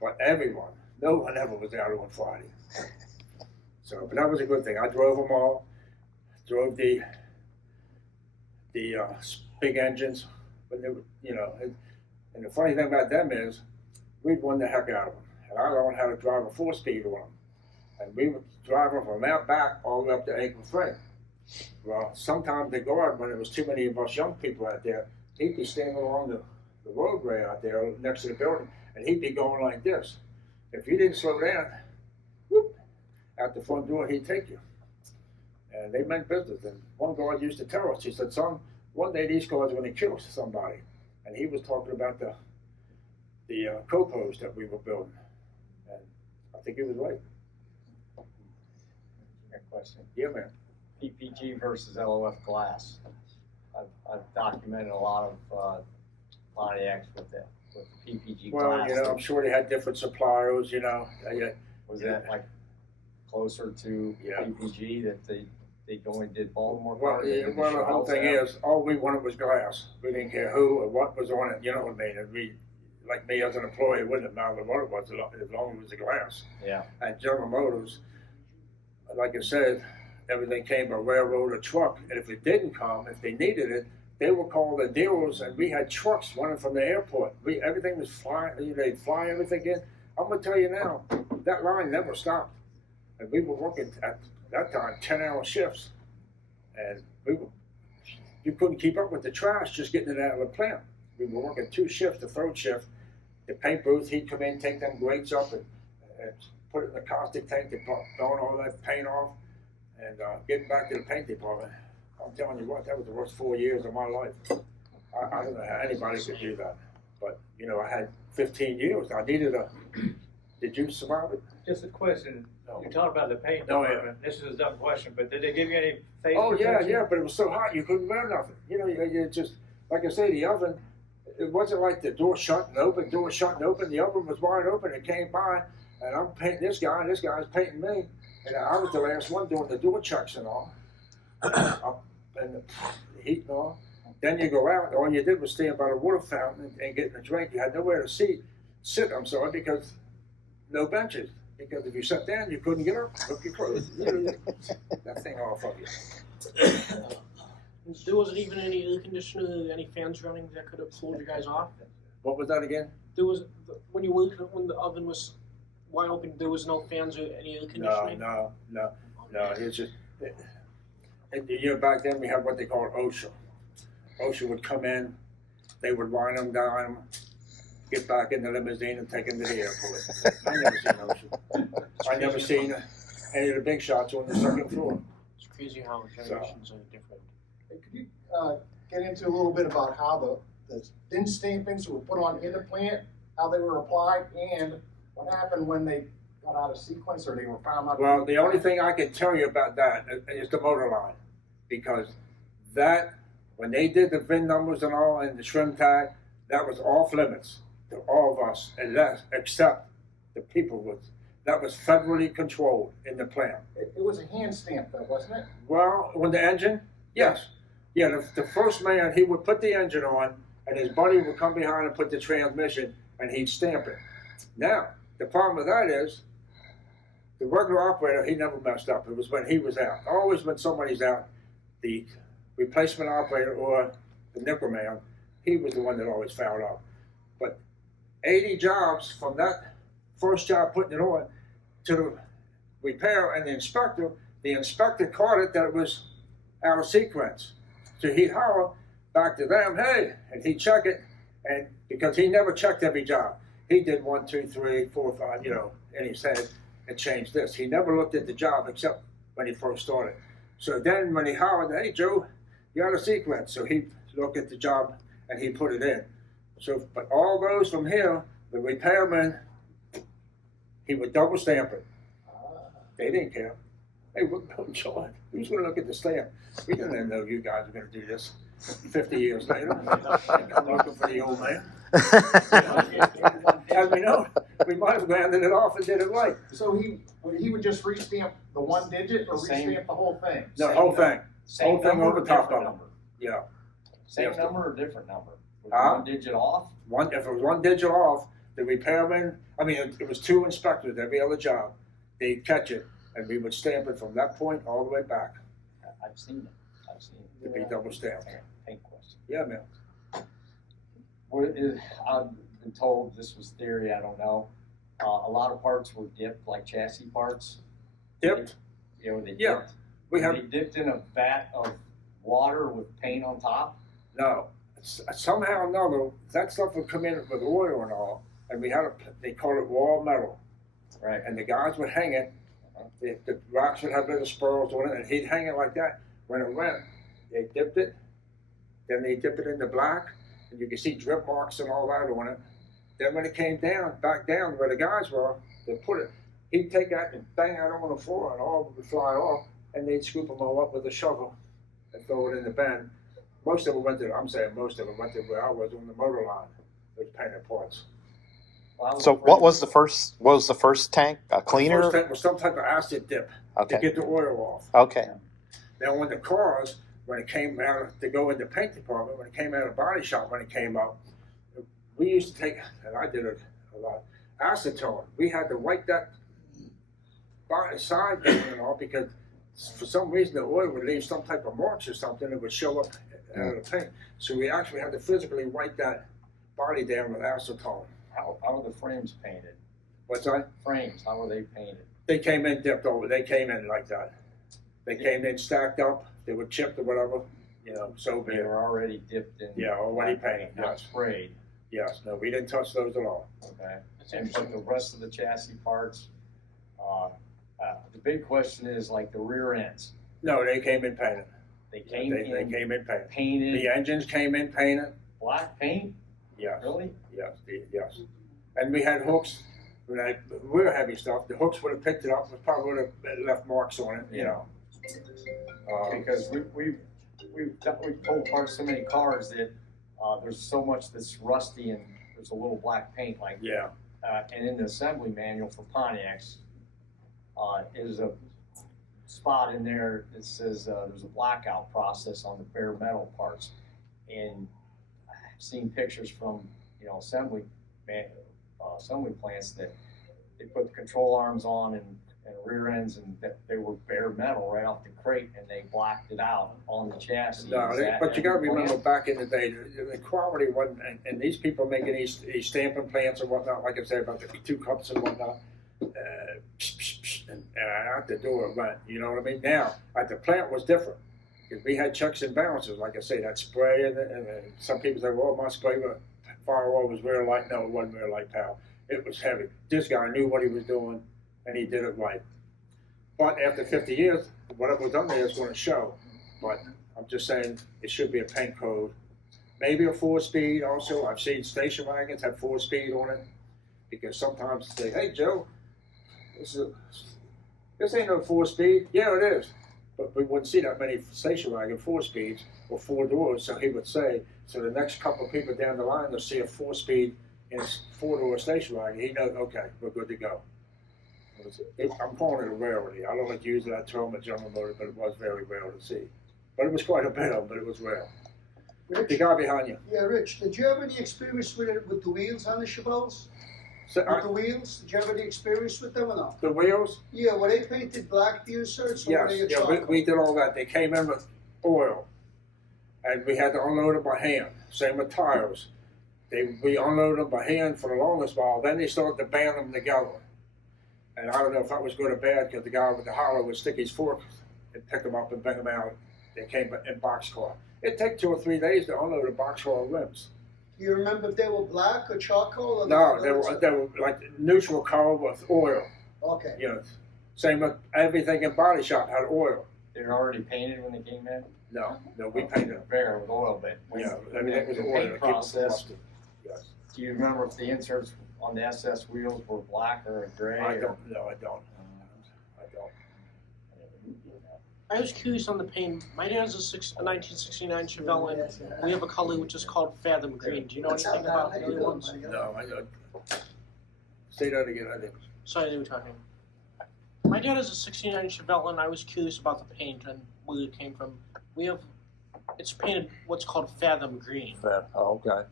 But everyone, no one ever was out on Friday. So, but that was a good thing. I drove them all. Drove the big engines, but they were, you know. And the funny thing about them is, we'd won the heck out of them. And I learned how to drive a 4-speed on them. And we would drive them from out back all the way up to Acre Frame. Well, sometimes the guard, when there was too many of us young people out there, he'd be standing along the roadway out there next to the building, and he'd be going like this. If you didn't slow down, whoop, out the front door, he'd take you. And they meant business. And one guard used to tell us, he said, son, one day these guards are going to kill somebody. And he was talking about the copos that we were building. And I think he was right. Good question. Yeah, man. PPG versus LOF glass. I've documented a lot of Pontiacs with the PPG Well, glass. you know, I'm sure they had different suppliers, you know. Was that like closer to Yeah. PPG that they only did Baltimore? Well, cars, they yeah, did well, the whole Chevelles thing there? is, all we wanted was glass. We didn't care who or what was on it, you know what I mean? And we, like me as an employee, it wouldn't matter what it was, as long as it was the glass. Yeah. At General Motors, like I said, everything came by railroad or truck. And if it didn't come, if they needed it, they would call the dealers, and we had trucks running from the airport. Everything was flying, they'd fly everything in. I'm gonna tell you now, that line never stopped. And we were working at that time 10-hour shifts. And you couldn't keep up with the trash just getting it out of the plant. We were working 2 shifts, the 3rd shift. The paint booth, he'd come in, take them grates up and put it in the caustic tank to burn all that paint off and getting back to the paint department. I'm telling you what, that was the worst 4 years of my life. I don't know how anybody could do that. But, you know, I had 15 years. I needed did you survive it? Just a question. No. You talked about the paint Oh, yeah. department. This is a dumb question, but did they give you any face Oh, yeah, protection? yeah, but it was so hot you couldn't wear nothing. You know, you just, like I say, the oven, it wasn't like the door shut and open, the oven was wide open, it came by, and I'm painting this guy, and this guy's painting me, and I was the last one doing the door checks and all, and the heat and all. Then you go out, all you did was stand by the water fountain and getting a drink. You had nowhere to sit, because no benches. Because if you sat down, you couldn't get up, hook your clothes, that thing off of you. There wasn't even any air conditioner, any fans running that could have pulled you guys off. What was that again? There was when you worked when the oven was wide open. There was no fans or any air conditioning. No. It's just in the year back then, we had what they called OSHA. OSHA would come in, they would wind them down, get back in the limousine and take them to the airport. I never seen OSHA. I never seen any of the big shots on the second floor. It's crazy how generations are different. Could you get into a little bit about how the thin stampings were put on in the plant, how they were applied, and what happened when they got out of sequence or they were found out? Well, the only thing I can tell you about that is the motor line, because that, when they did the VIN numbers and all and the trim tag, that was off limits to all of us, except the people that was federally controlled in the plant. It was a hand stamp though, wasn't it? Well, on the engine, yes. Yeah, the first man, he would put the engine on, and his buddy would come behind and put the transmission, and he'd stamp it. Now, the problem with that is, the regular operator, he never messed up. It was when he was out. Always when somebody's out, the replacement operator or the nickel man, he was the one that always fouled up. But 80 jobs from that first job putting it on to the repair and the inspector caught it that it was out of sequence. So he'd holler back to them, hey, and he'd check it, and because he never checked every job. He did 1, 2, 3, 4, 5, in his head and changed this. He never looked at the job except when he first started. So then when he hollered, hey Joe, you're out of sequence. So he looked at the job and he put it in. So, but all those from here, the repairman, he would double stamp it. They didn't care. Hey, John, who's going to look at the stamp? We didn't know you guys were going to do this 50 years later. I'm looking for the old man. And we might have rounded it off and did it right. So he would just restamp the one digit or restamp the whole thing? The whole thing. Same Whole thing number over or top different of it. number? Yeah. Same Yes. number or different number? Was Huh? one digit off? If it was one digit off, the repairman, it was 2 inspectors every other job. They'd catch it, and we would stamp it from that point all the way back I've seen it. to be double stamped. Paint question. Yeah, man. I've been told, this was theory, I don't know. A lot of parts were dipped, like chassis parts. Dipped? They Yeah. dipped. We They have, dipped in a vat of water with paint on top. no. Somehow or another, that stuff would come in with oil and all, and they call it raw metal. Right. And the guys would hang it, the rocks would have little spirals on it, and he'd hang it like that. When it went, they dipped it, then they dip it in the black, and you can see drip marks and all that on it. Then when it came down, back down where the guys were, they put it, he'd take that and bang out on the floor, and all of it would fly off, and they'd scoop them all up with a shovel and throw it in the bin. Most of it went to where I was on the motor line, those painted parts. Well, So what was the first tank? A cleaner? First tank was some type of acid dip to Okay. get the oil off. Okay. Now on the cars, when it came out to go in the paint department, when it came out of body shop, when it came up, we used to take, and I did it a lot, acetone. We had to wipe that body side down and all because for some reason the oil would leave some type of marks or something that would show up out of the paint. So we actually had to physically wipe that body down with acetone. How were the frames painted? What's that? Frames, how were they painted? They came in dipped over. They came in like that. They came in stacked up. They were chipped or whatever. So be They it. were already dipped in. Yeah, already painted. Not Yes. sprayed. Yes. No, we didn't touch those at all. Okay. And but the rest of the chassis parts, the big question is like the rear ends. No, they came in painted. They came They in came in painted. painted The engines came in painted. black paint. Yes. Really? Yes. Yes. And we had hooks. When we were heavy stuff, the hooks would have picked it up. It probably would have left marks on it. Because we've pulled apart so many cars that there's so much that's rusty and there's a little black paint like. Yeah. And in the assembly manual for Pontiacs, is a spot in there that says there's a blackout process on the bare metal parts. And I've seen pictures from assembly plants that they put the control arms on and rear ends and that they were bare metal right off the crate and they blacked it out on the chassis. No, but you got to remember back in the day, the quality wasn't, and these people making these stamping plants and whatnot, like I said about the 2 cups and whatnot, and out the door it went, you know what I mean? Now, at the plant was different. Because we had checks and balances, like I say, that spray, and some people say, well, my spray firewall was real light. No, it wasn't real light, pal. It was heavy. This guy knew what he was doing, and he did it right. But after 50 years, whatever was done there is going to show. But I'm just saying it should be a paint code. Maybe a 4-speed also. I've seen station wagons have 4-speed on it. Because sometimes they say, hey, Joe, this ain't no 4-speed. Yeah, it is. But we wouldn't see that many station wagon 4-speeds or 4 doors. So he would say, so the next couple of people down the line, they'll see a 4-speed in a 4-door station wagon. He knows, okay, we're good to go. I'm calling it a rarity. I don't like to use that term, a General Motor, but it was very rare to see. But it was quite a bit of them, but it was rare. The guy behind you. Yeah, Rich, did you have any experience with it, with the wheels on the Chevelles? So, With the wheels? Did you have any experience with them or not? the wheels? Yeah, were they painted black, the inserts, or were Yes, they a yeah, charcoal? we did all that. They came in with oil, and we had to unload them by hand. Same with tires. We unloaded them by hand for the longest while. Then they started to band them together. And I don't know if that was good or bad, because the guy with the hollow would stick his fork and pick them up and bring them out. They came in boxcar. It'd take 2 or 3 days to unload a boxcar of rims. Do you remember if they were black or charcoal? Or No, they were like neutral color with oil. Okay. You know, same with everything in body shop had oil. They were already painted when they came in? No, we painted them. Bare with oil, but when Yeah, everything was the oil. paint to keep them process, rusted. Yes. do you remember if the inserts on the SS wheels were black or gray? I or- don't. No, I don't. I don't. I was curious on the paint. My dad has a 1969 Chevelle, and we have a color which is called Fathom Green. Do you know anything about the other ones? No, I don't. Say that again. I think. Sorry, they were talking. My dad has a 69 Chevelle, and I was curious about the paint and where it came from. It's painted what's called Fathom Green. Oh, okay.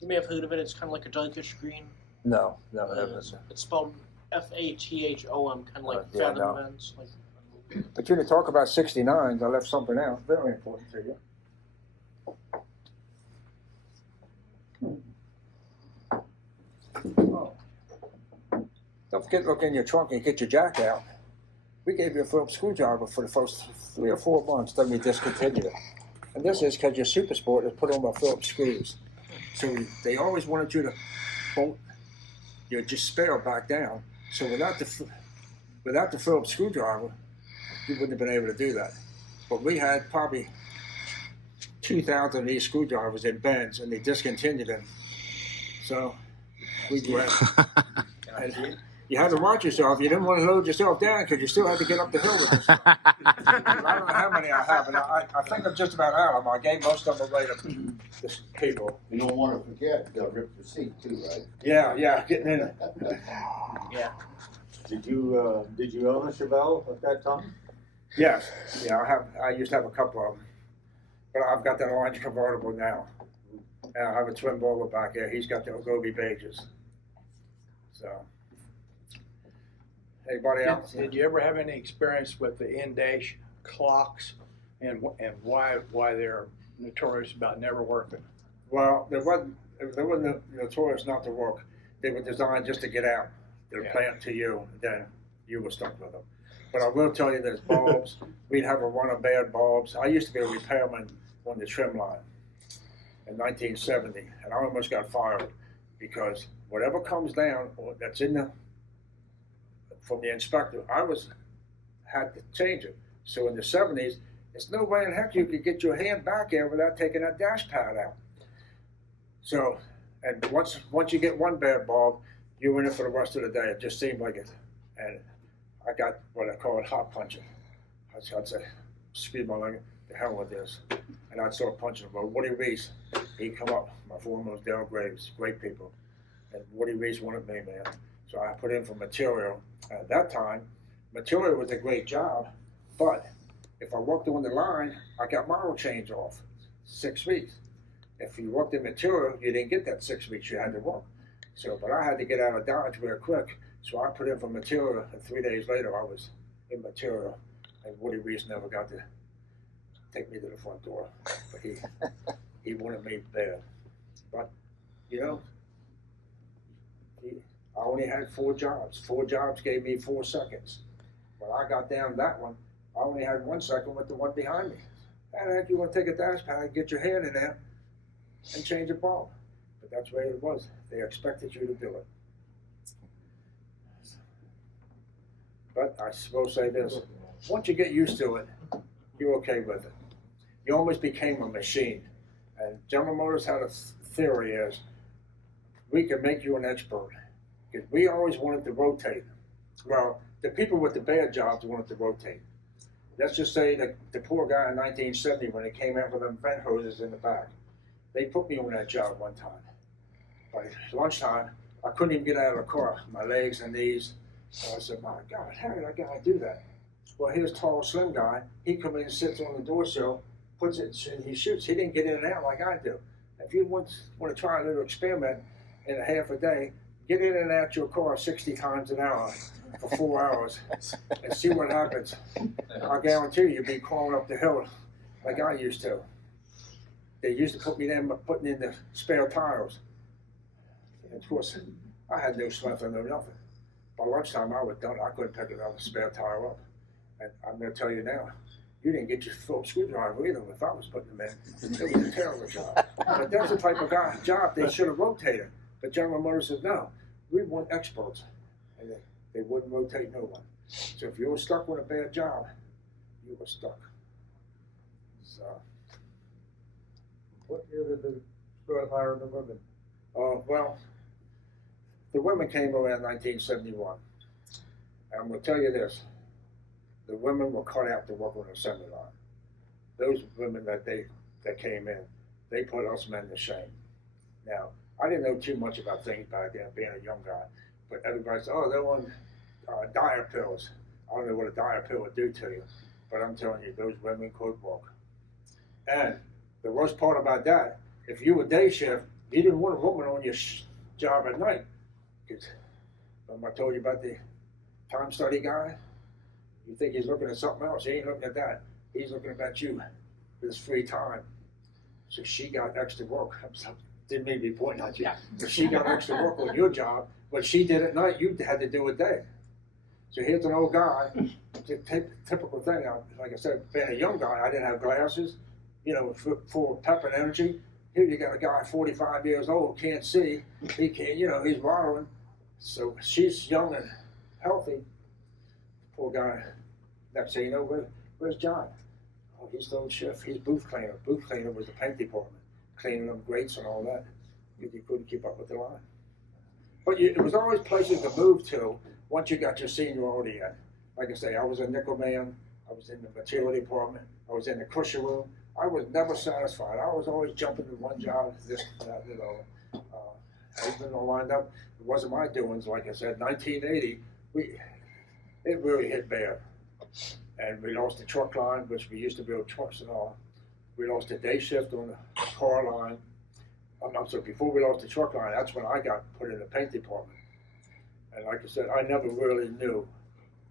You may have heard of it. It's kind of like a darkish green. No, never have It's spelled Fathom, kind of like Yeah, Fathom no. events. Like, But you didn't talk about 69s. I left something out. Very important to you. Oh. Don't forget to look in your trunk and get your jack out. We gave you a Phillips screwdriver for the first 3 or 4 months, then we discontinued it. And this is because your Super Sport is put on by Phillips screws. So they always wanted you to bolt your just spare back down. So without the Phillips screwdriver, you wouldn't have been able to do that. But we had probably 2,000 of these screwdrivers in bends, and they discontinued them. So we grabbed. And you had to watch yourself. You didn't want to load yourself down because you still had to get up the hill with this. I don't know how many I have, and I think I'm just about out of them. I gave most of them away to people. You don't want to forget, you gotta rip the seat too, right? Yeah, getting in it. yeah. Did you own a Chevelle at that time? Yes, yeah, I used to have a couple of them, but I've got that orange convertible now, and I have a twin bowler back there. He's got the Ogobi Bages. So, anybody else? Did you ever have any experience with the indash clocks and why they're notorious about never working? Well, they wasn't notorious not to work. They were designed just to get out. They'd plant to you, then you were stuck with them. But I will tell you, there's bulbs. We'd have a run of bad bulbs. I used to be a repairman on the trim line in 1970, and I almost got fired because whatever comes down or that's from the inspector, had to change it. So in the 70s, there's no way in heck you could get your hand back there without taking that dash pad out. So, and once you get one bad bulb, you're in it for the rest of the day. It just seemed like it. And I got what I call it hot punching. I'd say, excuse my language, the hell with this. And I'd start punching him. Well, Woody Reese, he'd come up. My foreman was Dale Graves, great people. And Woody Reese wanted me, man. So I put in for material. At that time, material was a great job, but if I worked on the line, I got my oil change off 6 weeks. If you worked in material, you didn't get that 6 weeks, you had to work. So, but I had to get out of Dodge real quick. So I put in for material, and 3 days later I was in material, and Woody Reese never got to take me to the front door. But he wanted me bad. But, you know, I only had 4 jobs. 4 jobs gave me 4 seconds. When I got down that one, I only had 1 second with the one behind me. And then you want to take a dash pad, get your hand in there, and change a bulb. But that's the way it was. They expected you to do it. But I will say this, once you get used to it, you're okay with it. You almost became a machine. And General Motors had a theory is, we can make you an expert. Because we always wanted to rotate. Well, the people with the bad jobs wanted to rotate. Let's just say that the poor guy in 1970 when he came out with them vent hoses in the back. They put me on that job one time. By lunchtime, I couldn't even get out of the car, my legs and knees. So I said, my God, how did that guy do that? Well, here's a tall, slim guy. He comes in and sits on the door sill, puts it, and he shoots. He didn't get in and out like I do. If you want to try a little experiment in a half a day, get in and out your car 60 times an hour for 4 hours and see what happens. I guarantee you'll be crawling up the hill like I used to. They used to put me in, putting in the spare tires. And of course, I had no strength or no nothing. By lunchtime, I was done. I couldn't pick another spare tire up. And I'm going to tell you now, you didn't get your full screwdriver either if I was putting them in. It was a terrible job. But that's the type of job they should have rotated. But General Motors said, no, we want experts. And they wouldn't rotate no one. So if you were stuck with a bad job, you were stuck. So. What year did the store hire the women? Well, the women came around 1971. And I'm going to tell you this. The women were cut out to work on the assembly line. Those women that came in, they put us men to shame. Now, I didn't know too much about things back then, being a young guy, but everybody said, oh, they're on diet pills. I don't know what a diet pill would do to you, but I'm telling you, those women could work. And the worst part about that, if you were day shift, you didn't want a woman on your job at night. Because remember I told you about the time study guy? You think he's looking at something else. He ain't looking at that. He's looking at you for his free time. So she got extra work. Didn't mean to be pointing at you. But she got extra work on your job. What she did at night, you had to do at day. So here's an old guy. Typical thing. Like I said, being a young guy, I didn't have glasses, full of pep and energy. Here you got a guy 45 years old, can't see. He can't, he's waddling. So she's young and healthy. Poor guy. Next thing you know, where's John? Oh, he's third shift. He's booth cleaner. Booth cleaner was the paint department, cleaning them grates and all that. You couldn't keep up with the line. But it was always places to move to once you got your seniority in. Like I say, I was a nickel man. I was in the material department. I was in the cushion room. I was never satisfied. I was always jumping to one job, this, that, even though I lined up, it wasn't my doings. Like I said, 1980, it really hit bad. And we lost the truck line, which we used to build trucks and all. We lost the day shift on the car line. I'm sorry, before we lost the truck line, that's when I got put in the paint department. And like I said, I never really knew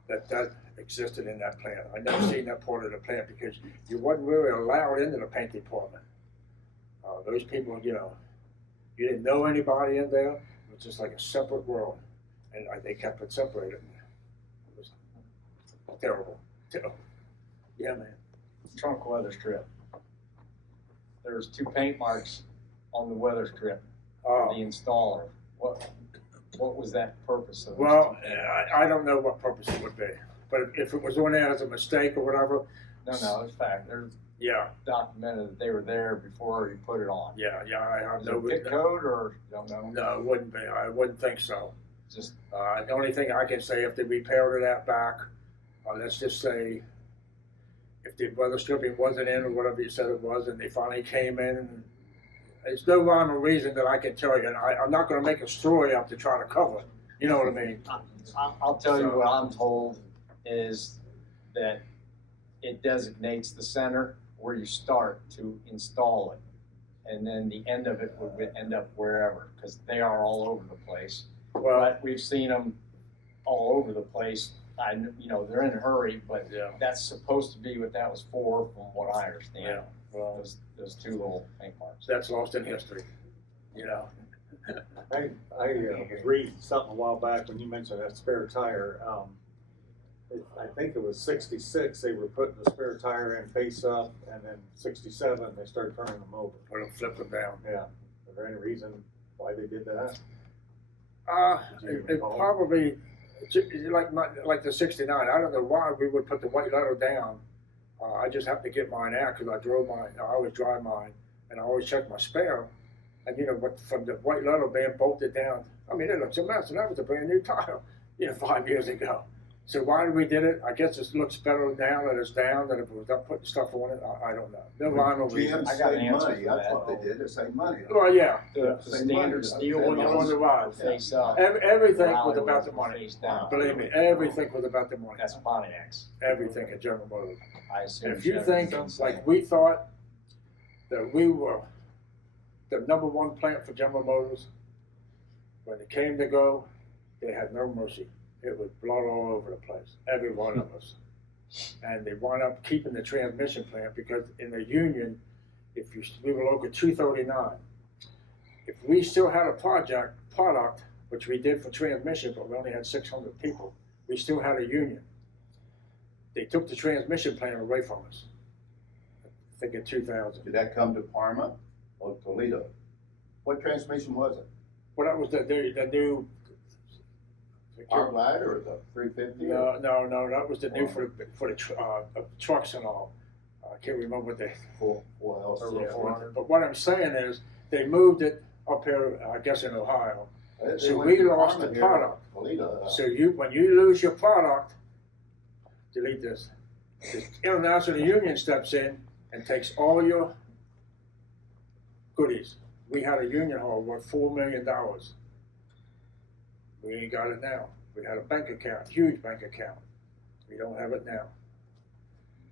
that existed in that plant. I never seen that part of the plant because you wasn't really allowed into the paint department. Those people, you you didn't know anybody in there. It was just like a separate world. And they kept it separated. It was terrible. Yeah, man. Trunk weather strip. There's 2 paint marks on the weather strip for the installer. What was that purpose of it? Well, I don't know what purpose it would be. But if it was on there as a mistake or whatever. No, it's fact. There's documented that they were there before you put it on. Yeah, I have no pit code or don't know? No, it wouldn't be. I wouldn't think so. Just the only thing I can say, if they repaired it out back, let's just say, if the weather stripping wasn't in or whatever you said it was, and they finally came in, and there's no rhyme or reason that I can tell you. And I'm not going to make a story up to try to cover it. You know what I mean? I'll tell you what I'm told is that it designates the center where you start to install it, and then the end of it would end up wherever, because they are all over the place. Well, but we've seen them all over the place. They're in a hurry, but that's supposed to be what that was for, from what I understand. Yeah. Well, those 2 little paint marks. That's lost in history. I was reading something a while back when you mentioned that spare tire. I think it was 66, they were putting the spare tire in face up, and then 67, they started turning them over. Or they'll flip them down. Yeah. Is there any reason why they did that? It probably, like the 69, I don't know why we would put the white letter down. I just have to get mine out because I always drive mine, and I always check my spare. And you know, what from the white letter being bolted down, I mean, it looks a mess, and that was a brand new tire, 5 years ago. So why we did it, I guess it looks better now that it's down than if it was up putting stuff on it. I don't know. No rhyme or reason. I got an answer money, for that's that. what they did, they saved money. Well, yeah. The standard steel On the ride. face up. Everything Rally was about was the money. face down. Believe me, everything was about the money. That's Pontiac's. Everything at General Motors. I assume. If you Chevy think, does like that. we thought, that we were the #1 plant for General Motors, when it came to go, they had no mercy. It was blood all over the place, every one of us. And they wound up keeping the transmission plant because in the union, we were local 239. If we still had a product, which we did for transmission, but we only had 600 people, we still had a union. They took the transmission plant away from us. I think in 2000. Did that come to Parma or Toledo? What transmission was it? Well, that was the new. Headlight or the 350? No, that was the new for the trucks and all. I can't remember what they. 4L. But what I'm saying is, they moved it up here, I guess in Ohio. They So went we to lost Parma the here, product. Toledo. So when you lose your product, delete this. The International Union steps in and takes all your goodies. We had a union hall worth $4 million. We ain't got it now. We had a bank account, huge bank account. We don't have it now.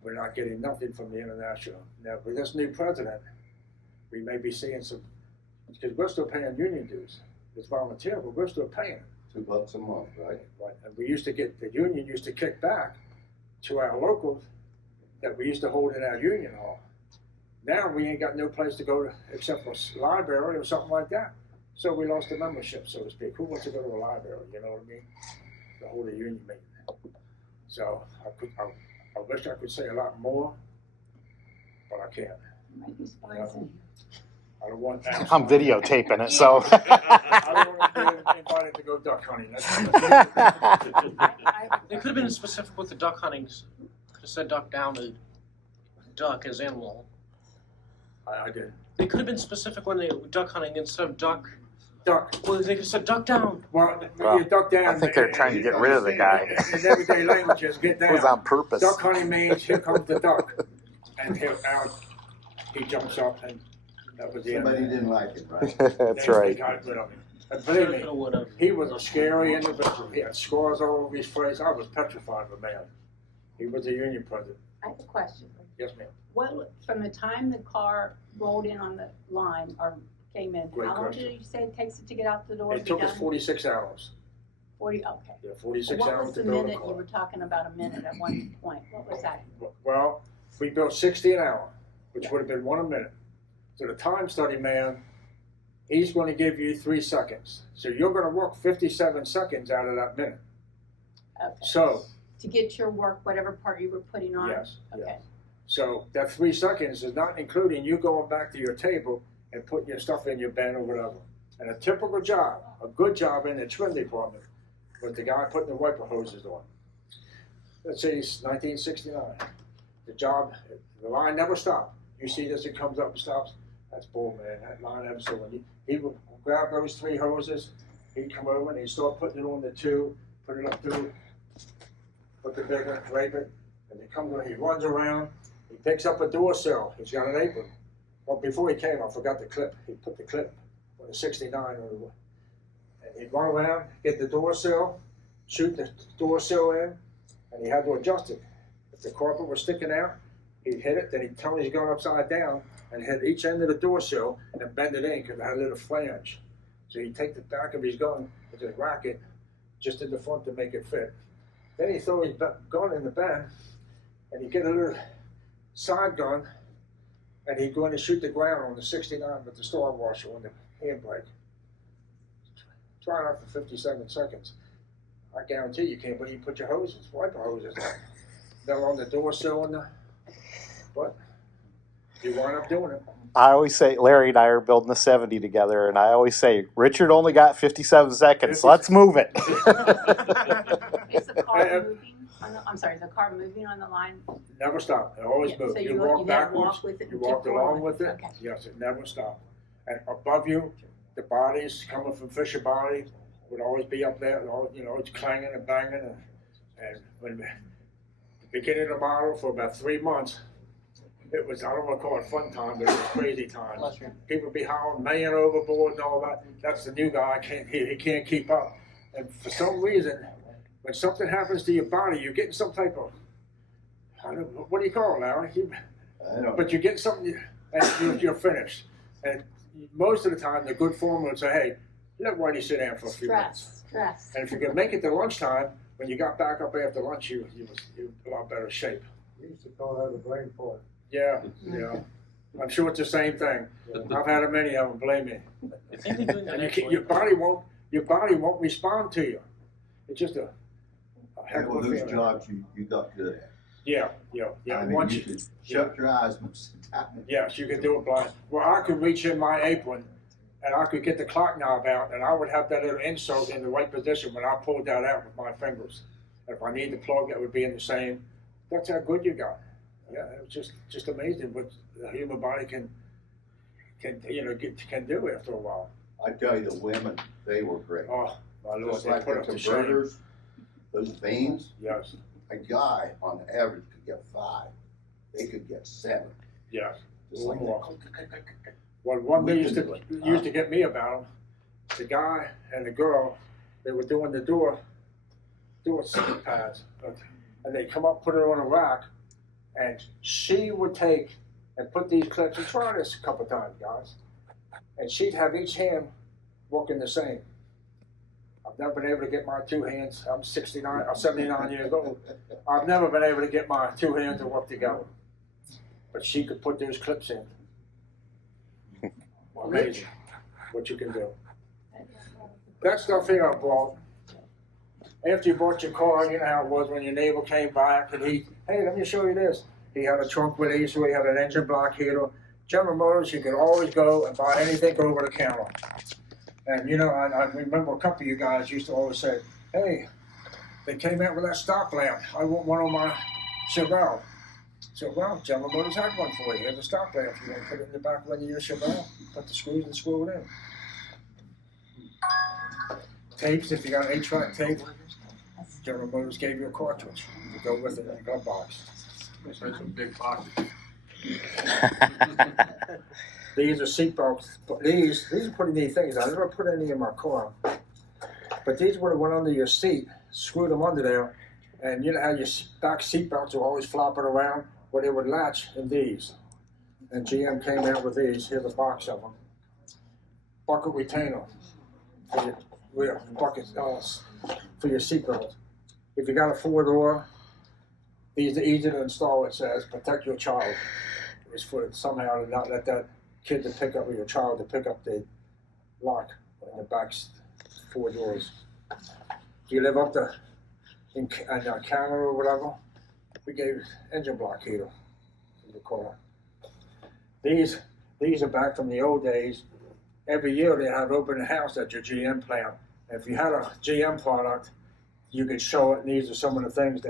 We're not getting nothing from the international. Now, with this new president, we may be seeing some, because we're still paying union dues. It's volunteer, but we're still paying. $2 a month, right? Right. And we used to get, the union used to kick back to our locals that we used to hold in our union hall. Now we ain't got no place to go to except for a library or something like that. So we lost the membership, so to speak. Who wants to go to a library, you know what I mean? To hold a union meeting. So I wish I could say a lot more, but I can't. Might be spies in I don't want. I'm videotaping it, so. I don't want to be invited to go duck hunting. They could have been specific with the duck hunting. Could have said duck down to duck as animal. I did. They could have been specific when they were duck hunting instead of duck. Duck. Well, they could have said duck down. Well, Well, you duck down. I think they're trying to get rid of the guy. In everyday language is get It down. was on purpose. Duck hunting means here comes the duck, and he jumps up, and that was the end. Somebody didn't like it, right? That's They right. got rid of him. And believe me, Would have. he was a scary individual. He had scars all over his face. I was petrified of the man. He was a union president. I have a question. Yes, ma'am. What, from the time the car rolled in on the line or came in, Great how long question. did you say it takes it to get out the door? It took us 46 hours. 40, okay. Yeah, 46 What hours was to the build a minute, you car. were talking about a minute at one point, what was that? Well, we built 60 an hour, which would have been 1 a minute. So the time study man, he's going to give you 3 seconds. So you're going to work 57 seconds out of that minute. Okay. So, To get your work, whatever part you were putting on? yes, Okay. yes. So that 3 seconds is not including you going back to your table and putting your stuff in your bin or whatever. And a typical job, a good job in the trim department, was the guy putting the wiper hoses on. Let's say it's 1969. The job, the line never stopped. You see this, it comes up and stops. That's bull, man. That line never stopped. He would grab those 3 hoses, he'd come over and he'd start putting it on the tube, put it up through, put the bigger, drape it, and he runs around, he picks up a door sill, he's got an apron. Well, before he came, I forgot the clip. He put the clip on the 69 or and he'd run around, get the door sill, shoot the door sill in, and he had to adjust it. If the carpet was sticking out, he'd hit it, then he'd turn his gun upside down and hit each end of the door sill and then bend it in because it had a little flange. So he'd take the back of his gun with his racket just in the front to make it fit. Then he'd throw his gun in the bend and he'd get a little side gun and he'd go in and shoot the ground on the 69 with the storm washer on the handbrake. Try it out for 57 seconds. I guarantee you can't believe you put your hoses, wiper hoses on. They're on the door sill and but you wind up doing it. I always say, Larry and I are building the 70 together, and I always say, Richard only got 57 seconds. Let's move it. Is the car moving on the, I'm sorry, is the car moving on the line? Never stop. It always Yeah, moves. so You you walk never backwards. walk with it You and walk keep along going. with it. Okay. Yes, it never stops. And above you, the bodies coming from Fisher Body would always be up there. You know, it's clanging and banging. And when the beginning of the model for about 3 months, it was, I don't want to call it fun time, but it was crazy time. People be howling, man overboard and all that. That's the new guy. He can't keep up. And for some reason, when something happens to your body, you're getting some type of, I don't know, what do you call it, Larry? I know. But you get something, and you're finished. And most of the time, the good foreman would say, hey, let Whitey sit down for a few minutes. Stress. And if you could make it to lunchtime, when you got back up after lunch, you was in a lot better shape. We used to call that a brain fart. Yeah, yeah. I'm sure it's the same thing. I've had many of them, believe me. I think they're doing that And actually. your body won't respond to you. It's just a heck of Well, a those feeling. jobs you got good at. Yeah. I mean, Once you could shut your eyes most of the time. yes, you can do it blind. Well, I could reach in my apron and I could get the clock knob out and I would have that little insert in the right position when I pulled that out with my fingers. If I need the plug, that would be in the same. That's how good you got. Yeah, it was just amazing what the human body can do after a while. I tell you, the women, they were great. Oh, my Lord, Just they like put the up the shame. converters, those veins, Yes, a guy on average could get 5. They could get 7. yes. Just like More. that. Well, one We thing can do it. used to get me about them, the guy and the girl, they were doing the door seat pads, and they come up, put it on a rack, and she would take and put these clips, and try this a couple times, guys, and she'd have each hand working the same. I've never been able to get my 2 hands. I'm 79 years old. I've never been able to get my 2 hands to work together. But she could put those clips in. Amazing what you can do. That stuff here I bought. After you bought your car, you know how it was when your neighbor came back and hey, let me show you this. He had a trunk with these, so he had an engine block heater. General Motors, you could always go and buy anything over the counter. And you know, I remember a couple of you guys used to always say, hey, they came out with that stop lamp. I want one on my Chevelle. So, well, General Motors had one for you. Here's a stop lamp. You want to put it in the back of your Chevelle, put the screws and screw it in. Tapes, if you got an 8-track tape, General Motors gave you a cartridge to go with it in the glove box. That's some big pockets. These are seatbelts. These are pretty neat things. I never put any in my car. But these would have went under your seat, screwed them under there, and you know how your back seatbelts are always flopping around? Well, they would latch in these. And GM came out with these. Here's a box of them. Bucket retainer for your rear bucket for your seatbelt. If you got a 4-door, these are easy to install. It says protect your child. It was for somehow to not let that kid to pick up, or your child to pick up the lock in the back 4 doors. Do you live up in Canada or whatever? We gave engine block heater in the car. These are back from the old days. Every year they have open house at your GM plant. If you had a GM product, you could show it, and these are some of the things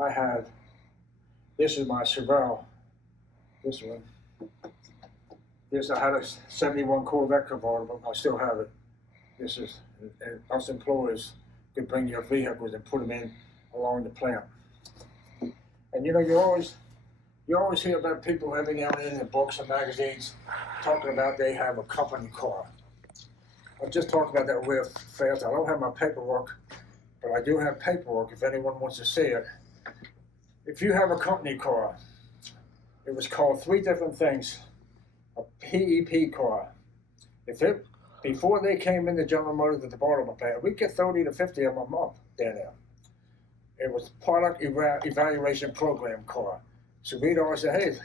I had. This is my Chevelle. This one. I had a 71 Corvette convertible. I still have it. This is, and us employees could bring your vehicles and put them in along the plant. And you know, you always hear about people every now and then in books and magazines talking about they have a company car. I'll just talk about that real fast. I don't have my paperwork, but I do have paperwork if anyone wants to see it. If you have a company car, it was called 3 different things. A PEP car. Before they came into General Motors at the Baltimore plant, we'd get 30 to 50 of them a month down there. It was product evaluation program car. So we'd always say, hey,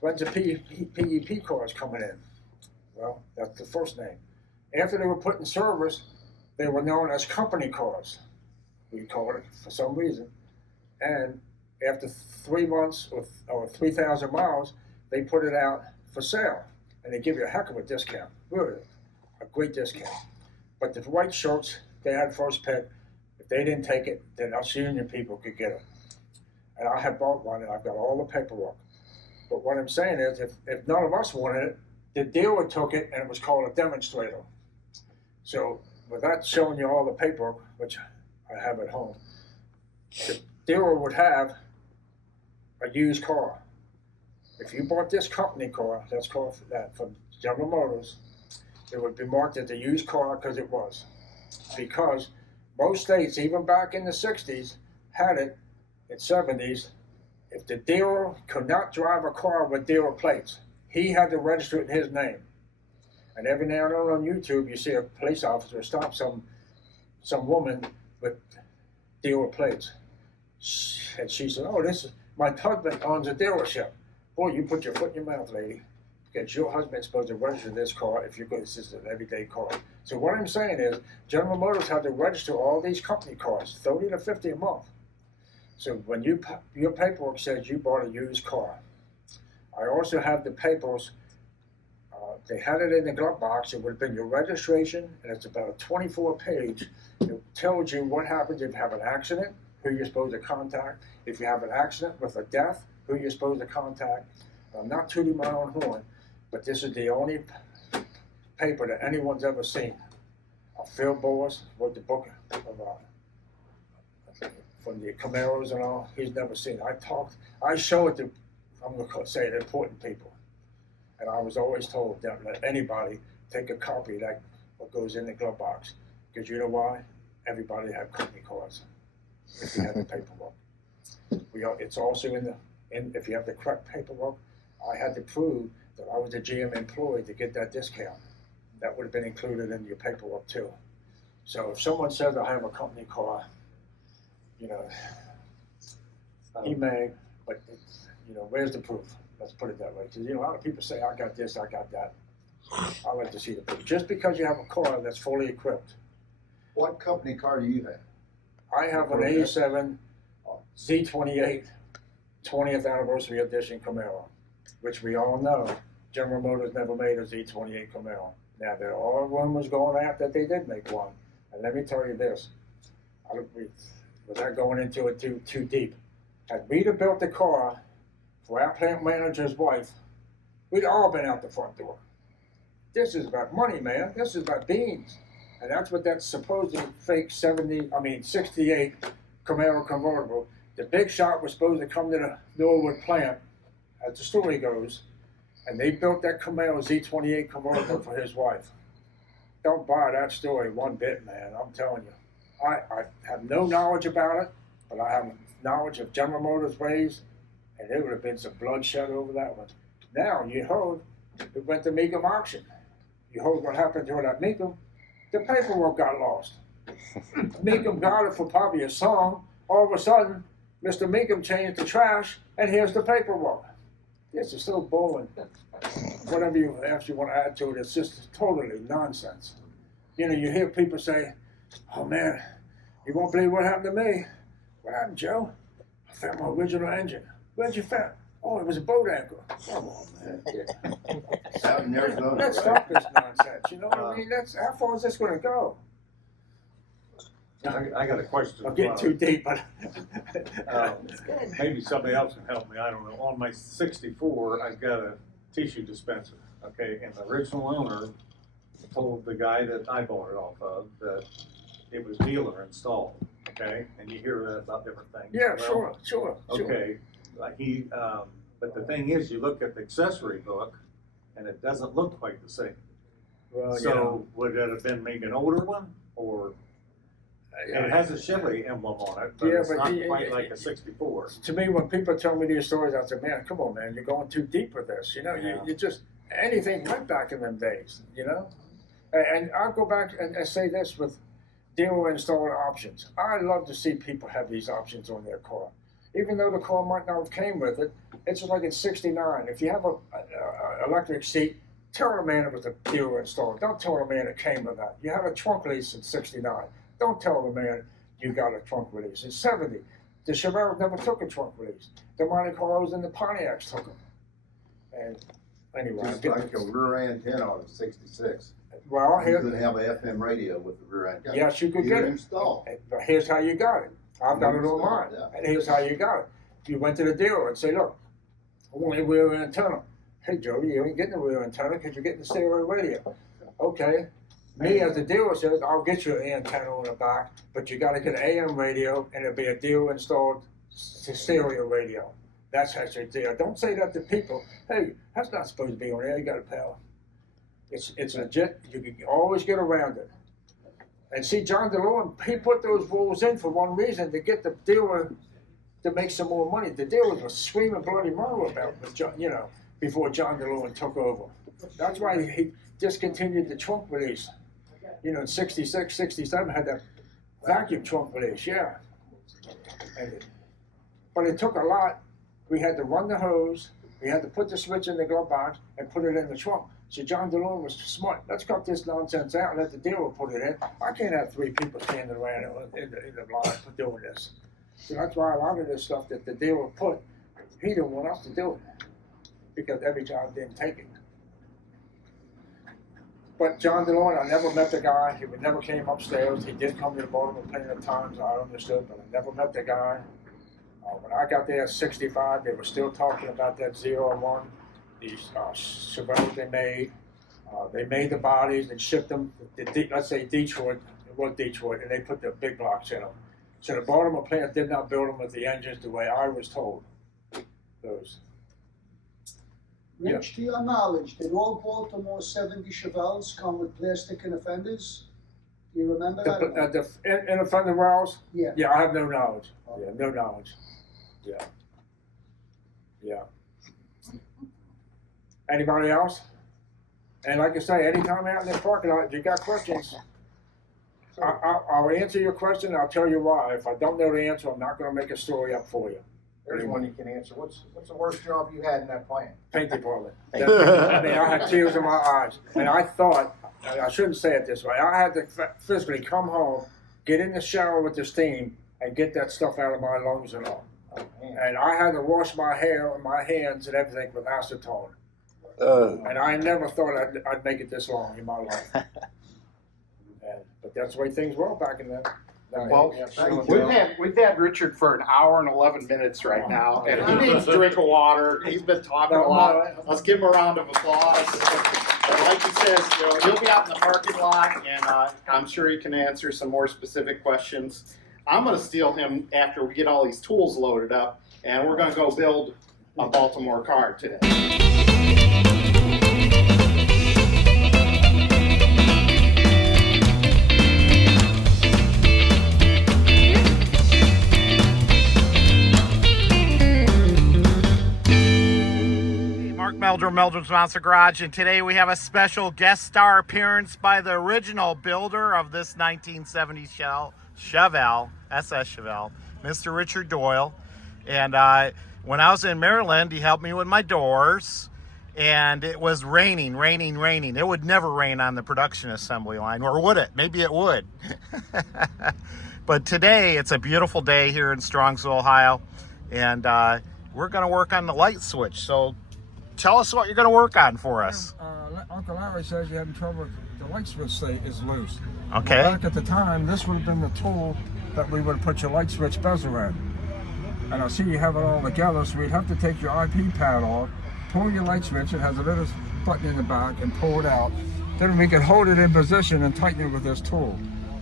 when's the PEP cars coming in? Well, that's the first name. After they were put in service, they were known as company cars. we called it for some reason. And after 3 months or 3,000 miles, they put it out for sale. And they give you a heck of a discount, really, a great discount. But the white shirts, they had first pick. If they didn't take it, then us union people could get it. And I had bought one, and I've got all the paperwork. But what I'm saying is, if none of us wanted it, the dealer took it, and it was called a demonstrator. So without showing you all the paperwork, which I have at home, the dealer would have a used car. If you bought this company car, that's called that from General Motors, it would be marked as a used car because it was. Because most states, even back in the 60s, had it in 70s. If the dealer could not drive a car with dealer plates, he had to register it in his name. And every now and then on YouTube, you see a police officer stop some woman with dealer plates. And she said, "Oh, this is my husband owns a dealership." Boy, you put your foot in your mouth, lady, because your husband's supposed to register this car if you're going. This is an everyday car. So what I'm saying is, General Motors had to register all these company cars, $30 to $50 a month. So when your paperwork says you bought a used car, I also have the papers. They had it in the glove box. It would have been your registration, and it's about a 24-page. It tells you what happens if you have an accident, who you're supposed to contact. If you have an accident with a death, who you're supposed to contact. I'm not tooting my own horn, but this is the only paper that anyone's ever seen. Phil Boas wrote the book of from the Camaros and all. He's never seen it. I show it to, I'm going to say it, important people. And I was always told, don't let anybody take a copy of that, what goes in the glove box. Because you know why? Everybody had company cars if you had the paperwork. It's also if you have the correct paperwork, I had to prove that I was a GM employee to get that discount. That would have been included in your paperwork too. So if someone says I have a company car, he may, but where's the proof? Let's put it that way. Because a lot of people say, I got this, I got that. I like to see the proof. Just because you have a car that's fully equipped. What company car do you have? I have an 87 Z28 20th anniversary edition Camaro, which we all know General Motors never made a Z28 Camaro. Now, there are rumors going out that they did make one. And let me tell you this, without going into it too deep, had we built the car for our plant manager's wife, we'd all been out the front door. This is about money, man. This is about beans. And that's what that supposed fake 68 Camaro convertible. The big shot was supposed to come to the Norwood plant, as the story goes, and they built that Camaro Z28 convertible for his wife. Don't buy that story one bit, man. I'm telling you. I have no knowledge about it, but I have knowledge of General Motors ways, and there would have been some bloodshed over that one. Now, you heard it went to Meekum auction. You heard what happened to it at Meekum. The paperwork got lost. Meekum got it for probably a song. All of a sudden, Mr. Meekum changed the trash, and here's the paperwork. This is so boring. Whatever you actually want to add to it, it's just totally nonsense. You hear people say, "Oh man, you won't believe what happened to me." What happened, Joe? I found my original engine. Where'd you find? Oh, it was a boat anchor. Come on, man. Yeah. Out in Arizona. Let's stop this nonsense. You know what I mean? How far is this going to go? I got a question. I'm getting too deep, but maybe somebody else can help me. I don't know. On my 64, I've got a tissue dispenser. Okay, and the original owner told the guy that I bought it off of that it was dealer installed. Okay, and you hear that about different things. Yeah, well, sure. Okay, but the thing is, you look at the accessory book, and it doesn't look quite the same. Well, So would it have been maybe an older one, or? And it has a Chevy emblem on it, but it's not quite like a 64. To me, when people tell me these stories, I say, man, come on, man, you're going too deep with this. You just, anything went back in them days, And I'll go back and say this with dealer installed options. I love to see people have these options on their car. Even though the car might not have came with it, it's just like in 69. If you have a electric seat, tell the man it was a dealer installed. Don't tell the man it came with that. You have a trunk lease in 69. Don't tell the man you got a trunk release. In 70, the Chevelle never took a trunk release. The Monte Carlos and the Pontiacs took them. And anyway, Just like a rear antenna on a 66. well, You here, could have a FM radio with the rear antenna. yes, you could get it. Installed. But here's how you got it. I've got it on mine. Yeah. And here's how you got it. You went to the dealer and say, look, I want a rear antenna. Hey, Jody, you ain't getting a rear antenna because you're getting the stereo radio. Okay. Me as the dealer says, I'll get you an antenna on the back, but you got to get an AM radio and it'll be a dealer installed stereo radio. That's how you do. Don't say that to people. Hey, that's not supposed to be on there. You got to power. It's legit. You can always get around it. And see, John DeLorean, he put those rules in for one reason, to get the dealer to make some more money. The dealers were screaming bloody murder about it, John, you know, before John DeLorean took over. That's why he discontinued the trunk release. You know, in 66, 67 had that vacuum trunk release, yeah. But it took a lot. We had to run the hose, we had to put the switch in the glove box and put it in the trunk. So John DeLorean was smart. Let's cut this nonsense out and let the dealer put it in. I can't have 3 people standing around in the line for doing this. So that's why a lot of this stuff that the dealer put, he didn't want us to do it because every job didn't take it. But John DeLorean, I never met the guy. He never came upstairs. He did come to the Baltimore Plant at times, I understood, but I never met the guy. When I got there at 65, they were still talking about that 01, these Chevelles they made. They made the bodies and shipped them, let's say Detroit, it was Detroit, and they put the big blocks in them. So the Baltimore Plant did not build them with the engines the way I was told. Those. Rich, to your knowledge, did all Baltimore 70 Chevelles come with plastic and fenders? Do you remember that? In the fender wells? Yeah. Yeah, I have no knowledge. Yeah, no knowledge. Yeah. Yeah. Anybody else? And like I say, anytime out in the parking lot, if you got questions, I'll answer your question. I'll tell you why. If I don't know the answer, I'm not going to make a story up for you. There's one you can answer. What's the worst job you had in that plant? Paint department. I mean, I had tears in my eyes, and I thought, I shouldn't say it this way, I had to physically come home, get in the shower with the steam, and get that stuff out of my lungs and all. And I had to wash my hair and my hands and everything with acetone. And I never thought I'd make it this long in my life. But that's the way things were back in then. Well, we've had Richard for an hour and 11 minutes right now, and he needs a drink of water. He's been talking a lot. Let's give him a round of applause. But like he says, you know, he'll be out in the parking lot, and I'm sure he can answer some more specific questions. I'm going to steal him after we get all these tools loaded up, and we're going to go build a Baltimore car today. Meldrum's Monster Garage, and today we have a special guest star appearance by the original builder of this 1970 Chevelle SS Chevelle, Mr. Richard Doyle. And when I was in Maryland, he helped me with my doors, and it was raining. It would never rain on the production assembly line, or would it? Maybe it would. But today, it's a beautiful day here in Strongsville, Ohio, and we're going to work on the light switch. So tell us what you're going to work on for us. Uncle Larry says you're having trouble. The light switch is loose. Okay. Well, back at the time, this would have been the tool that we would have put your light switch bezel in. And I see you have it all together, so we'd have to take your IP pad off, pull your light switch. It has a little button in the back, and pull it out. Then we can hold it in position and tighten it with this tool.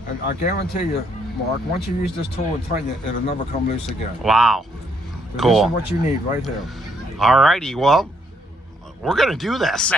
And I guarantee you, Mark, once you use this tool and tighten it, it'll never come loose again. Wow. So cool. This is what you need right here. All righty. Well, we're going to do this.